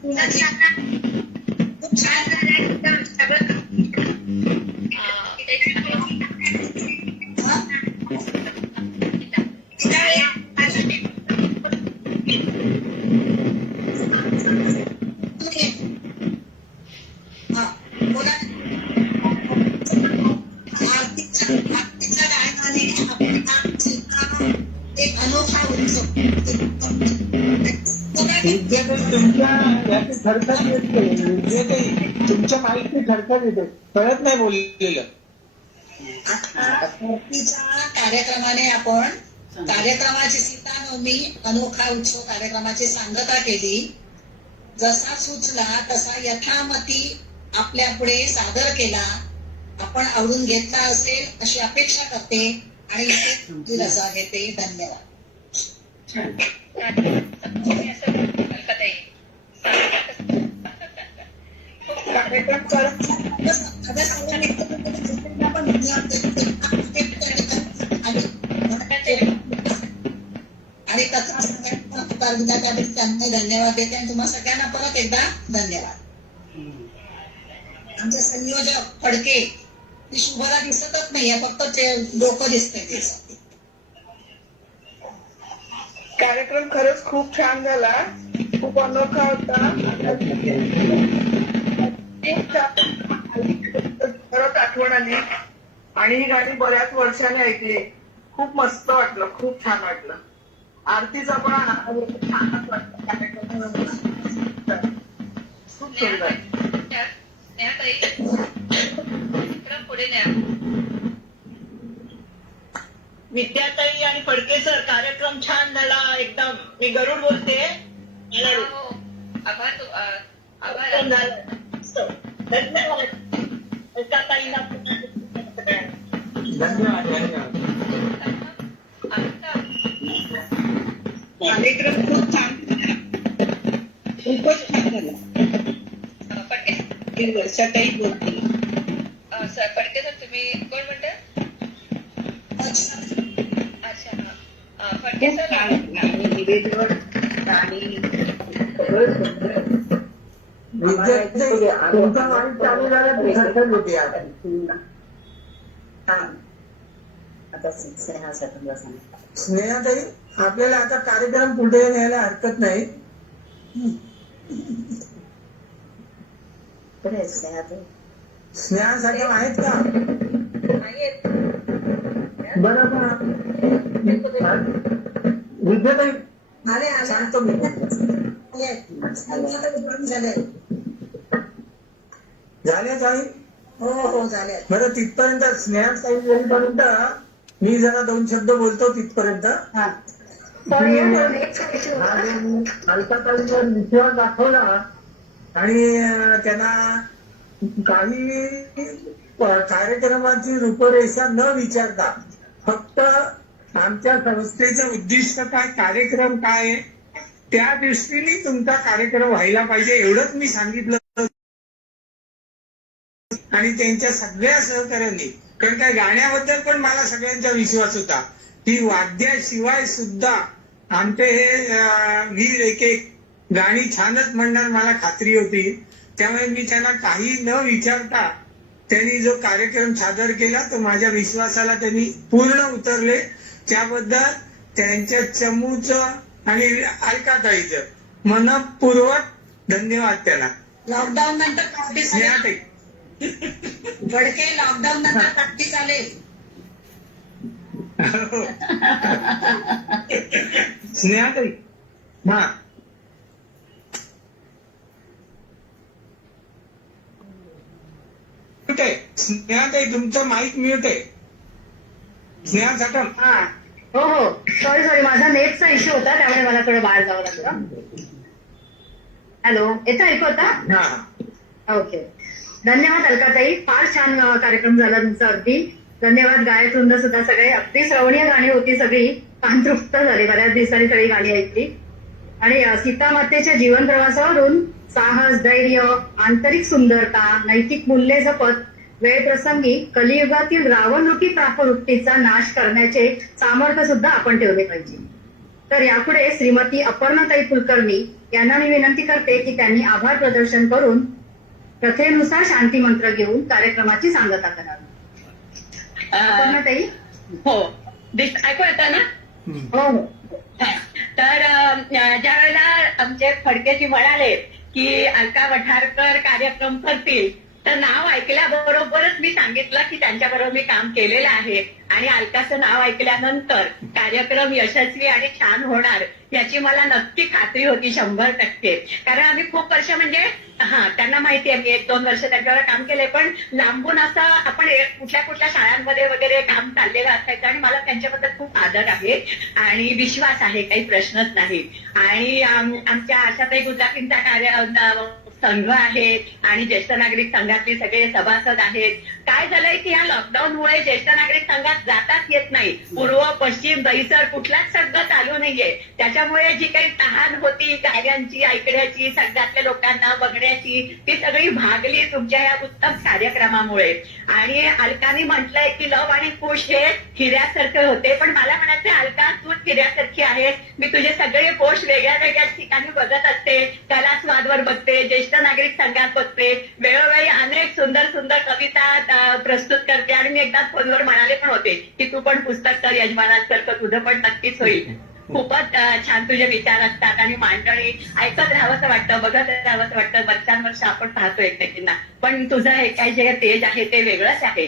खूप छान हा? हा, बोला. आरतीच्या गायनाने आपला एक अनोखा उत्सव. विद्याताई तुमच्या याची खरखर येते. विद्याताई तुमच्या माहिती खरखर येते. कळत नाही बोललेलं. आरतीच्या कार्यक्रमाने आपण कार्यक्रमाची सीतानवमी अनोखा उत्सव कार्यक्रमाची सांगता केली. जसा सुचला तसा यथामती आपल्या पुढे सादर केला. आपण आवडून घेतला असेल अशी अपेक्षा करते आणि इथे रजा घेते. धन्यवाद. कार्यक्रम करत आणि कथा सगळ्यांना पुकार दिला त्याबद्दल त्यांना धन्यवाद देते आणि तुम्हा सगळ्यांना परत एकदा धन्यवाद. आमचे संयोजक फडके ती शुभला दिसतच नाहीये, फक्त ते डोकं दिसतंय ते. कार्यक्रम खरंच खूप छान झाला. खूप अनोखा होता. खरंच आठवण आली आणि ही गाणी बऱ्याच वर्षाने ऐकली. खूप मस्त वाटलं. खूप छान वाटलं. आरतीचा पण छानच वाटलं कार्यक्रम. खूप सुंदर. स्नेहाताई, कार्यक्रम पुढे न्या. विद्याताई आणि फडके सर कार्यक्रम छान झाला एकदम. मी गरुड बोलते. हो, आभार आभार. धन्यवाद. ताईंना धन्यवाद धन्यवाद. कार्यक्रम खूप छान झाला. खूपच छान झाला. फडके वर्षाताई बोलते. फडके सर तुम्ही कोण म्हणता? अच्छा फडके खूप सर. छान गाणी, निवेदन, गाणी सगळं सुंदर. विद्याताई तुमच्या माहिती चालू झाल्या ती खरखर होती आता. आता स्नेहासाठी स्नेहाताई आपल्याला आता कार्यक्रम पुढे न्यायला हरकत नाही. स्नेहाताई स्नेहासाठी आहेत का? बरं विद्याताई सांगतो मी. झाल्या ताई? हो हो झाले. बरं तिथपर्यंत स्नेहाताई येईपर्यंत मी जरा 2 शब्द बोलतो तिथपर्यंत. अलकाताईंवर विश्वास दाखवला आणि त्यांना काही कार्यक्रमाची रूपरेषा न विचारता फक्त आमच्या संस्थेचं उद्दिष्ट काय, कार्यक्रम काय आहे, त्या दृष्टीने तुमचा कार्यक्रम व्हायला पाहिजे एवढंच मी सांगितलं. आणि त्यांच्या सगळ्या सहकार्यांनी, कारण काय गाण्याबद्दल पण मला सगळ्यांचा विश्वास होता की वाद्याशिवाय सुद्धा आमचे हे वीर एक गाणी छानच म्हणणार मला खात्री होती. त्यामुळे मी त्यांना काही न विचारता त्यांनी जो कार्यक्रम सादर केला तो माझ्या विश्वासाला त्यांनी पूर्ण उतरले. त्याबद्दल त्यांच्या चमूचं आणि अलकाताईचं मनपूर्वक धन्यवाद त्यांना. लॉकडाऊन नंतर पार्टी स्नेहाताई फडके लॉकडाऊन नंतर पार्टी चालेल. स्नेहाताई हा म्यूट आहे. स्नेहाताई तुमचं माईक म्यूट आहे. स्नेहा साठम. हो हो सॉरी माझा नेटचा इश्यू होता त्यामुळे मला थोडं बाहेर जावं लागलं. हॅलो येतं ऐकू आता? हा ओके. धन्यवाद अलकाताई. फार छान कार्यक्रम झाला तुमचा. अगदी धन्यवाद. गायकवृंद सुद्धा सगळे अगदी श्रवणीय गाणी होती. सगळी कानतृप्त झाली. बऱ्याच दिवसांनी सगळी गाणी ऐकली. आणि सीतामातेच्या जीवन प्रवासावरून साहस, धैर्य, आंतरिक सुंदरता, नैतिक मूल्ये जपत वेळप्रसंगी कलियुगातील रावणरूपी पापवृत्तीचा नाश करण्याचे सामर्थ्य सुद्धा आपण ठेवले पाहिजे. तर यापुढे श्रीमती अपर्णाताई कुलकर्णी यांना मी विनंती करते की त्यांनी आभार प्रदर्शन करून प्रथेनुसार शांती मंत्र घेऊन कार्यक्रमाची सांगता करावी. ताई हो ऐकू येतं ना? हो हो. तर ज्या वेळेला आमचे फडकेजी म्हणाले की अलका वठारकर कार्यक्रम करतील, तर नाव ऐकल्याबरोबरच मी सांगितलं की त्यांच्याबरोबर मी काम केलेलं आहे आणि अलकाचं नाव ऐकल्यानंतर कार्यक्रम यशस्वी आणि छान होणार याची मला नक्की खात्री होती 100%. कारण आम्ही खूप वर्ष म्हणजे त्यांना माहिती आहे मी 1-2 वर्ष त्यांच्यावर काम केलंय, पण लांबून असं आपण कुठल्या कुठल्या शाळांमध्ये वगैरे काम चाललेलं असायचं आणि मला त्यांच्याबद्दल खूप आदर आहे आणि विश्वास आहे, काही प्रश्नच नाही. आणि आमच्या आशाताई गुजरातींचा संघ आहे आणि ज्येष्ठ नागरिक संघातले सगळे सभासद आहेत. काय झालंय की या लॉकडाऊनमुळे ज्येष्ठ नागरिक संघात जाताच येत नाही. पूर्व पश्चिम दहिसर कुठलाच संघ चालू नाहीये. त्याच्यामुळे जी काही तहान होती कार्यांची, ऐकण्याची, संघातल्या लोकांना बघण्याची, ती सगळी भागली तुमच्या या उत्तम कार्यक्रमामुळे. आणि अलकानी म्हटलंय की लव आणि कुश हे हिऱ्यासारखे होते, पण मला म्हणायचं अलका तू हिऱ्यासारखी आहे. मी तुझे सगळे पोस्ट वेगळ्या वेगळ्या ठिकाणी बघत असते, कलास्वादवर बघते, ज्येष्ठ नागरिक संघात बघते, वेळोवेळी अनेक सुंदर सुंदर कविता प्रस्तुत करते. आणि मी एकदा फोनवर म्हणाले पण होते की तू पण पुस्तक कर यजमानांसारखं, तुझं पण नक्कीच होईल. खूपच छान तुझे विचार असतात आणि मांडणी ऐकत राहावंसं वाटतं, बघत राहावंसं वाटतं. वर्षांवर्ष आपण पाहतो एकमेकींना, पण तुझं हे काय जे तेज आहे ते वेगळंच आहे.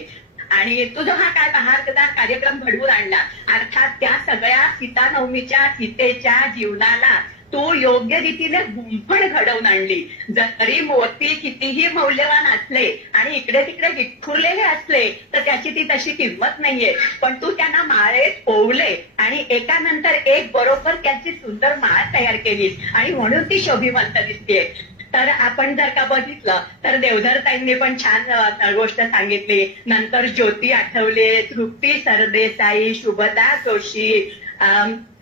आणि तुझा हा काय बहारदार कार्यक्रम घडवून आणला. अर्थात त्या सगळ्या सीतानवमीच्या सीतेच्या जीवनाला तो योग्य रीतीने गुंफण घडवून आणली. जरी मोती कितीही मौल्यवान असले आणि इकडे तिकडे विखुरलेले असले तर त्याची ती तशी किंमत नाहीये, पण तू त्यांना माळेत ओवले आणि एकानंतर एक बरोबर त्यांची सुंदर माळ तयार केलीस आणि म्हणून ती शोभिवंत दिसते. तर आपण जर का बघितलं तर देवधरताईंनी पण छान गोष्ट सांगितली. नंतर ज्योती आठवले, तृप्ती सरदेसाई, शुभदा जोशी,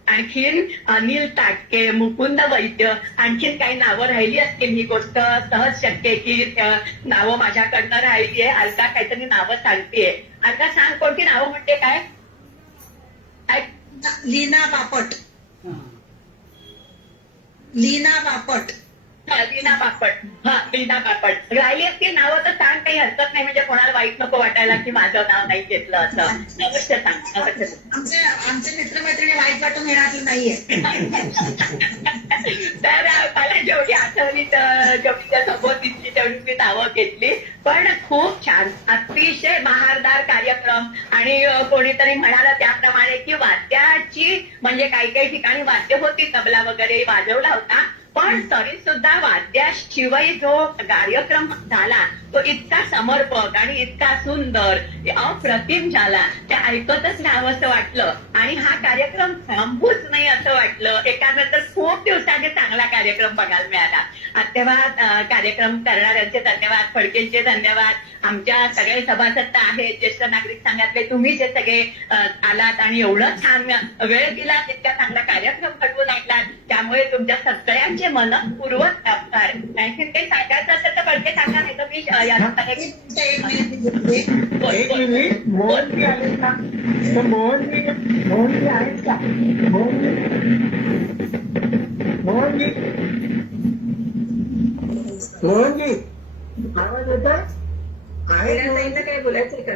आणखीन अनिल ताटके, मुकुंद वैद्य, आणखीन काही नावं राहिली असतील. ही गोष्ट सहज शक्य आहे की नावं माझ्याकडनं राहिली आहे. अलका काहीतरी नावं सांगतेय. अलका सांग कोणती नावं म्हणते काय? लीना बापट, लीना बापट, लीना बापट. लीना बापट राहिली असतील नावं तर सांग, काही हरकत नाही. म्हणजे कोणाला वाईट नको वाटायला की माझं नाव नाही घेतलं असं. अवश्य सांग, अवश्य सांग. आमचे मित्रमैत्रिणी वाईट वाटून येणार नाहीये. तर मला जेवढी आठवली जेवढीच्या संबोधितली तेवढी मी नावं घेतली. पण खूप छान, अतिशय बहारदार कार्यक्रम. आणि कोणीतरी म्हणालं त्याप्रमाणे की वाद्याची म्हणजे काही काही ठिकाणी वाद्य होती, तबला वगैरे वाजवला होता, पण तरी सुद्धा वाद्याशिवाय जो कार्यक्रम झाला तो इतका समर्पक आणि इतका सुंदर अप्रतिम झाला. ते ऐकतच राहावंसं वाटलं आणि हा कार्यक्रम थांबूच नाही असं वाटलं. एकानंतर खूप दिवसांनी चांगला कार्यक्रम बघायला मिळाला. तेव्हा कार्यक्रम करणाऱ्यांचे धन्यवाद, फडकेंचे धन्यवाद, आमच्या सगळे सभासद आहेत, ज्येष्ठ नागरिक संघातले तुम्ही जे सगळे आलात आणि एवढं छान वेळ दिला, इतका चांगला कार्यक्रम घडवून आणलात, त्यामुळे तुमच्या सगळ्यांचे मनपूर्वक आभार. आणखीन काही सांगायचं असेल तर फडके सांगा, नाही तर मी एक मिनिट, मोहनजी आहेत का? तर मोहनजी आहेत का? मोहनजी आवाज येतो आहे? काय बोलायचंय का?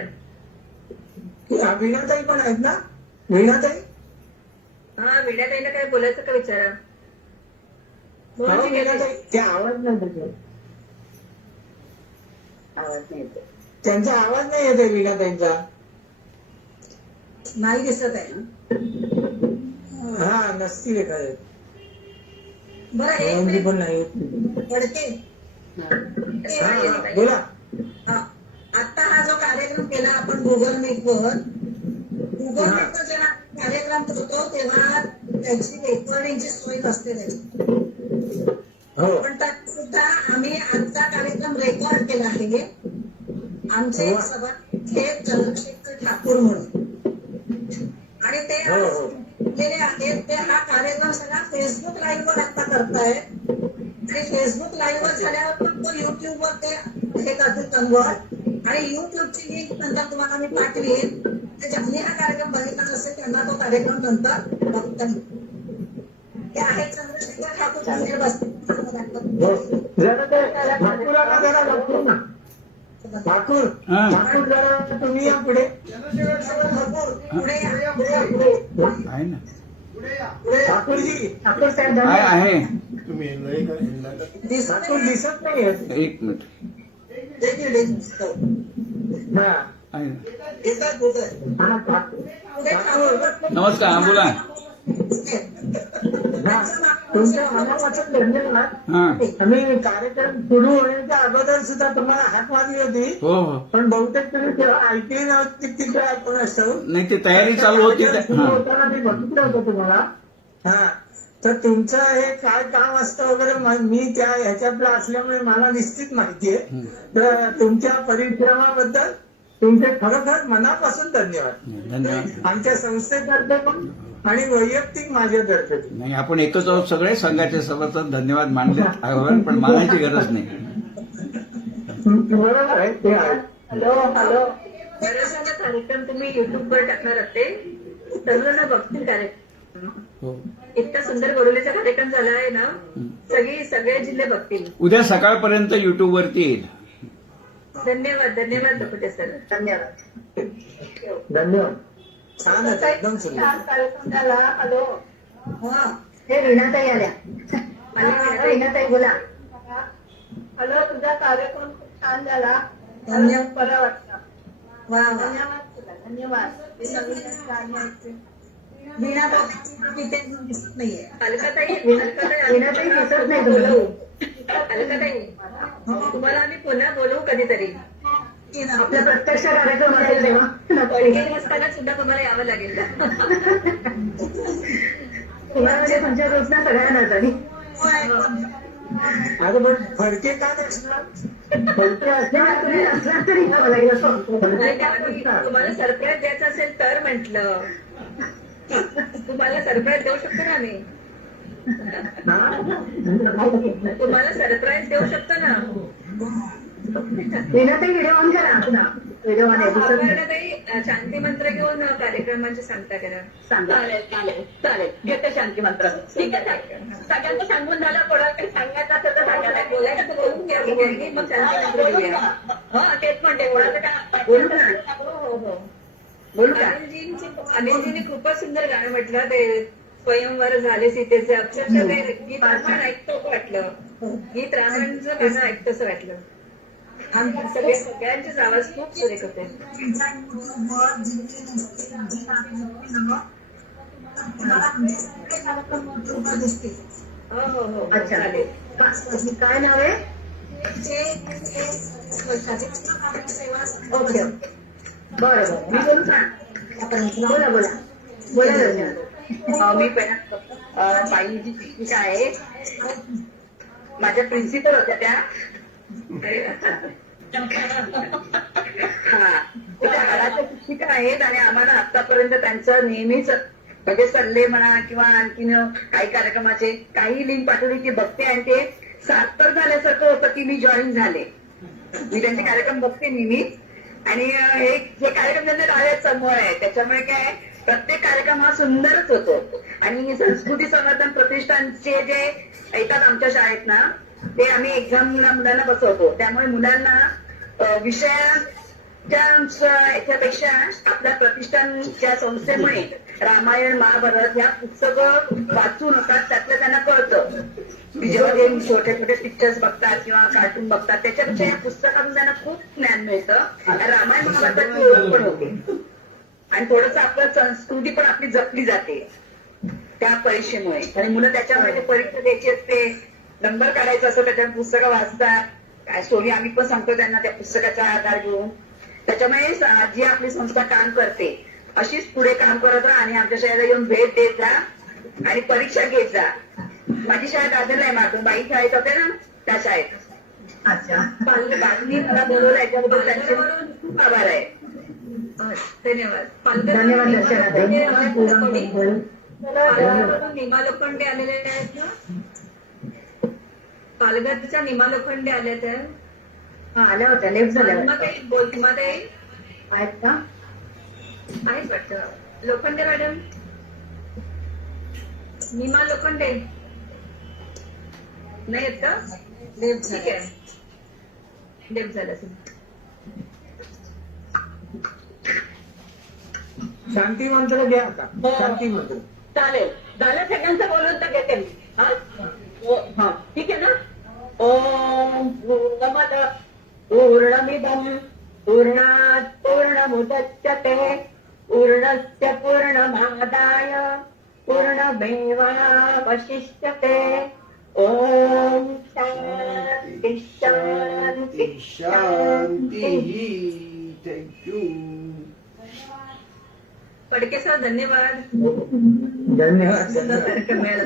वीणाताई पण आहेत ना? वीणाताई वीणाताईला काय बोलायचं का विचारा? वीणाताई ते आवाज नाही देतो, आवाज नाही येतो त्यांचा आवाज नाही येतो वीणाताईंचा. नाही दिसत आहे. नसतील एखादे. बरं मोहनजी पण नाही पडते. बोला. आता हा जो कार्यक्रम केला आपण गुगल मीटवर जेव्हा कार्यक्रम करतो तेव्हा त्याची रेकॉर्डिंगची सोय नसते त्याची. पण त्यात सुद्धा आम्ही आजचा कार्यक्रम रेकॉर्ड केला आहे. आमचे एक सभा हे चंद्रशेखर ठाकूर म्हणून, आणि ते केलेले आहेत. ते हा कार्यक्रम सगळा फेसबुक लाईव्ह वर आता करतायत आणि फेसबुक लाईव्ह वर झाल्यावर पण तो युट्यूबवर ते हे करतील कन्वर्ट. आणि युट्यूबची लिंक नंतर तुम्हाला मी पाठवेन. ज्यांनी हा कार्यक्रम बघितला नसेल त्यांना तो कार्यक्रम नंतर बघता येईल. हे आहे चंद्रशेखर जरा ते ठाकूराला जरा दाखवू ना. ठाकूर हा. ठाकूर जरा तुम्ही या पुढे. आहे ना, ठाकूरजी ठाकूर साहेब आहे तुम्ही नाही का ठाकूर दिसत नाही. एक मिनिट हा आहे ना. हा, ठाकूर नमस्कार, हा बोला. हा, तुमच्या मनापासून धन्यवाद. हा, आम्ही कार्यक्रम सुरू होण्याच्या अगोदर सुद्धा तुम्हाला हाक मारली होती, हो हो, पण बहुतेक तुम्ही तेव्हा ऐकली नव्हती. तिथे ऐकून असतं नाही ते तयारी चालू होती. सुरू हा, होताना मी बघितलं होतं तुम्हाला. हा, तर तुमचं हे काय काम असतं वगैरे मी त्या ह्याच्यातलं असल्यामुळे मला निश्चित माहिती आहे. तर तुमच्या परिश्रमाबद्दल तुमचे खरोखर मनापासून धन्यवाद. धन्यवाद. आमच्या संस्थेतर्फे पण आणि वैयक्तिक माझ्यातर्फे. नाही, आपण एकच आहोत सगळे संघाचे सभासद. धन्यवाद मानले हवं, पण मानायची गरज नाही. बरोबर आहे, ते आहे. हॅलो बरेचसा कार्यक्रम तुम्ही युट्यूबवर टाकणार असते, सर्वांना बघतील कार्यक्रम. हो, इतका सुंदर गोडवलेचा कार्यक्रम झाला आहे ना, सगळे जिल्हे बघतील. उद्या सकाळपर्यंत युट्यूब वरती येईल. धन्यवाद धन्यवाद दपुटे सर. धन्यवाद धन्यवाद. छान आहे, एकदम सुंदर. कार्यक्रम झाला. हॅलो हे रीनाताई आल्या. मला रीनाताई बोला. हॅलो, तुझा कार्यक्रम खूप छान झाला. धन्यवाद. बरं वाटलं. वा वा. धन्यवाद तुला, धन्यवाद. हे सगळं गाणी ऐकते. रीनाताई तिथे दिसत नाहीये. अलकाताई रीनाताई दिसत नाही तुम्हाला. अलकाताई, तुम्हाला आम्ही पुन्हा बोलवू कधीतरी. आपला प्रत्यक्ष कार्यक्रम असेल तेव्हा पडकेल असताना सुद्धा तुम्हाला यावं लागेल. तुम्हाला म्हणजे तुमच्या रोजना सगळ्यांनाच आणि अरे पण फडके का नसणार? फडके असणार तुम्ही असला तरी यावं लागेल असं. तुम्हाला सरप्राईज द्यायचं असेल तर म्हटलं. तुम्हाला सरप्राईज देऊ शकतो ना आम्ही. तुम्हाला सरप्राईज देऊ शकतो ना. रीनाताई व्हिडिओ ऑन करा. व्हिडिओ ऑन आहे दिसत नाही. अपर्णाताई, शांती मंत्र घेऊन कार्यक्रमाची सांगता करा. चालेल चालेल चालेल. घेते शांती मंत्र. ठीक आहे, सगळ्यांचं सांगून झालं. कोणाला काही सांगायचं असेल तर सांगायला बोलायचं तर बोलून घ्या. आणि मग शांती मंत्र घेऊया. हा, तेच म्हणते. कोणाचं काय बोलू का? हो हो. बोलू का? अनिलजींनी खूपच सुंदर गाणं म्हटलं. ते स्वयंवर झाले सीतेचे. अक्षरशः ते गीत रामायण ऐकतो वाटलं. गीत रामायणचं गाणं ऐकतंच वाटलं. सगळ्यांचेच आवाज खूप सुरेख होते. हो हो हो, अच्छा. चालेल. काय नाव आहे? Okay okay. बरं बरं. मी बोलू का? बोला बोला बोला धन्यवाद. मी बाईंची शिक्षिका आहे. माझ्या प्रिन्सिपल होत्या त्या. हा, त्या हाडाच्या शिक्षिका आहेत आणि आम्हाला आतापर्यंत त्यांचं नेहमीच म्हणजे सल्ले म्हणा किंवा आणखीन काही कार्यक्रमाचे काही लिंक पाठवली ती बघते आणि ते सार्थक झाल्यासारखं होतं की मी जॉईन झाले. मी त्यांचे कार्यक्रम बघते नेहमी आणि हे जे कार्यक्रम त्यांना डाव्यात समोर आहे त्याच्यामुळे काय प्रत्येक कार्यक्रम हा सुंदरच होतो. आणि संस्कृती संवर्धन प्रतिष्ठानचे जे येतात आमच्या शाळेत ना, ते आम्ही एक्झाम मुलांना बसवतो. त्यामुळे मुलांना विषयाच्या याच्यापेक्षा आपल्या प्रतिष्ठानच्या संस्थेमुळे रामायण महाभारत ह्या पुस्तकं वाचून होतात. त्यातलं त्यांना कळतं की जेव्हा ते छोटे छोटे पिक्चर्स बघतात किंवा कार्टून बघतात त्याच्यापेक्षा या पुस्तकातून त्यांना खूप ज्ञान मिळतं. रामायण महाभारताची ओळख पण होते आणि थोडंसं आपलं संस्कृती पण आपली जपली जाते त्या परीक्षेमुळे. आणि मुलं त्याच्यामुळे परीक्षा द्यायची असते, नंबर काढायचा असतो, त्याच्यात पुस्तकं वाचतात. काय स्टोरी आम्ही पण सांगतो त्यांना त्या पुस्तकाचा आधार घेऊन. त्याच्यामुळे जी आपली संस्था काम करते अशीच पुढे काम करत राहा आणि आमच्या शाळेला येऊन भेट देत जा आणि परीक्षा घेत जा. माझी शाळेत आदर आहे मागून बाई शाळेत होते ना त्या शाळेत. अच्छा. बातमी मला बोलवलं याच्याबद्दल त्यांचे खूप आभार आहे. धन्यवाद. धन्यवाद दर्शनाताई. निमा लोखंडे आलेले आहेत ना. पालघरच्या निमा लोखंडे आल्या त्या. हा, आल्या होत्या. लेफ्ट झाल्या बोलतीमध्ये आहेत का? आहेत वाटतं. लोखंडे मॅडम, निमा लोखंडे. नाही येत का? ठीक आहे. लेप झालं असेल. शांती मंत्र घ्या आता. शांती मंत्र. चालेल. झालं सगळ्यांचं बोलून तर घेते मी. हा ठीक आहे ना. ओम पूर्णमद पूर्णमिदं पूर्णात् पूर्णमुदच्यते पूर्णस्य पूर्णमादाय पूर्णमेवावशिष्यते. ओम शांती शांती शांती. थँक्यू. फडके सर धन्यवाद. धन्यवाद. सुंदर कार्यक्रम मिळाला.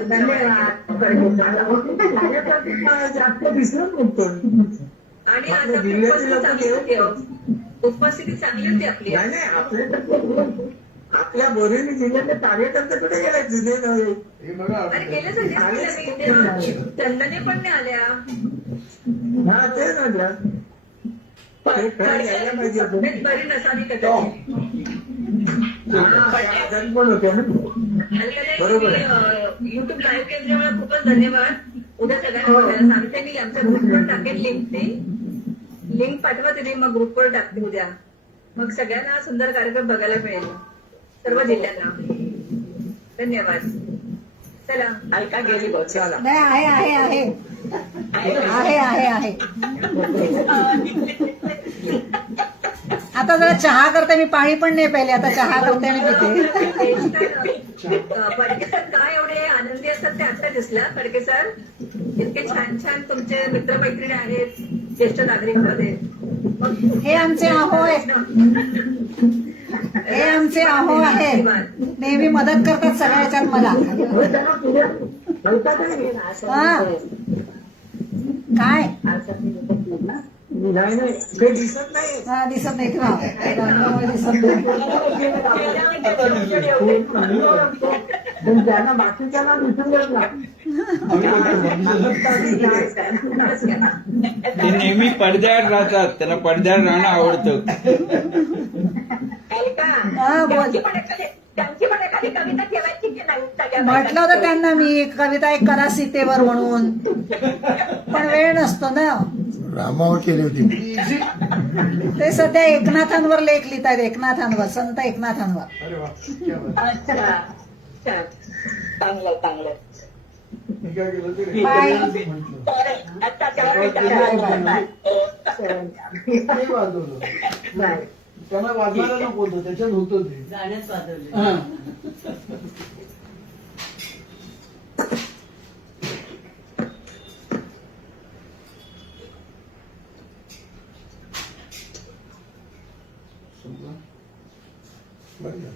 धन्यवाद. जास्त दिसलं नव्हतं. आणि आज आपल्या आपली जिल्ह्यातील उपस्थिती लोकं चांगली होती हो. उपस्थिती चांगली होती आपली. नाही नाही आपल्या बोरिवली जिल्ह्यातले कार्यकर्ते कुठे गेले? जुने नव्हे. हे बघा अरे गेले सर चंदने पण नाही आल्या. हा तेच म्हटलं. ते खरं यायला पाहिजे होतं. बरी नसावी कदाचित. आजारी पण होते ना. बरोबर आहे. युट्यूब लाईव्ह केल्यामुळे खूपच धन्यवाद. उद्या सगळ्यांना बघायला सांगते मी. आमच्या ग्रुपवर टाकेल लिंक पाठवा तुम्ही, मग ग्रुपवर टाकते उद्या. मग सगळ्यांना सुंदर कार्यक्रम बघायला मिळेल सर्व जिल्ह्यांना. धन्यवाद. चला अलका गेली बघ. चला. नाही आहे आहे आहे आहे आहे आहे. आता जरा चहा करते मी. पाणी पण नाही प्यायले. आता चहा करते आणि पिते. फडके सर काय एवढे आनंदी असतात ते आता दिसला. फडके सर इतके छान छान तुमचे मित्रमैत्रिणी आहेत ज्येष्ठ नागरिक मध्ये. हे आमचे अहो आहेत. हे आमचे अहो आहेत. नेहमी मदत करतात सगळ्या याच्यात मला. हा. काय नाही नाही ते दिसत नाही. हा, दिसत नाही का? दिसत नाही. पण त्यांना बाकीच्यांना दिसून देत नाही. ते नेहमी पडद्यावर राहतात. त्यांना पडद्यावर राहणं आवडतं. हा, बोल. त्यांची पण एखादी कविता ठेवायची की नाही सगळ्या म्हटलं होतं त्यांना मी कविता एक करा सीतेवर म्हणून, पण वेळ नसतो ना. रामावर केली होती. ते सध्या एकनाथांवर लेख लिहित आहेत. एकनाथांवर, संत एकनाथांवर. अरे वा. क्या बात. अच्छा. छान. चांगलं चांगलं. मी काय केलं ते बाय. म्हटलं. आता तेव्हा नाही वाजवलं. त्यांना वाजवायला नको होतं. त्याच्यात होतं ते. हा. समजा. बरं.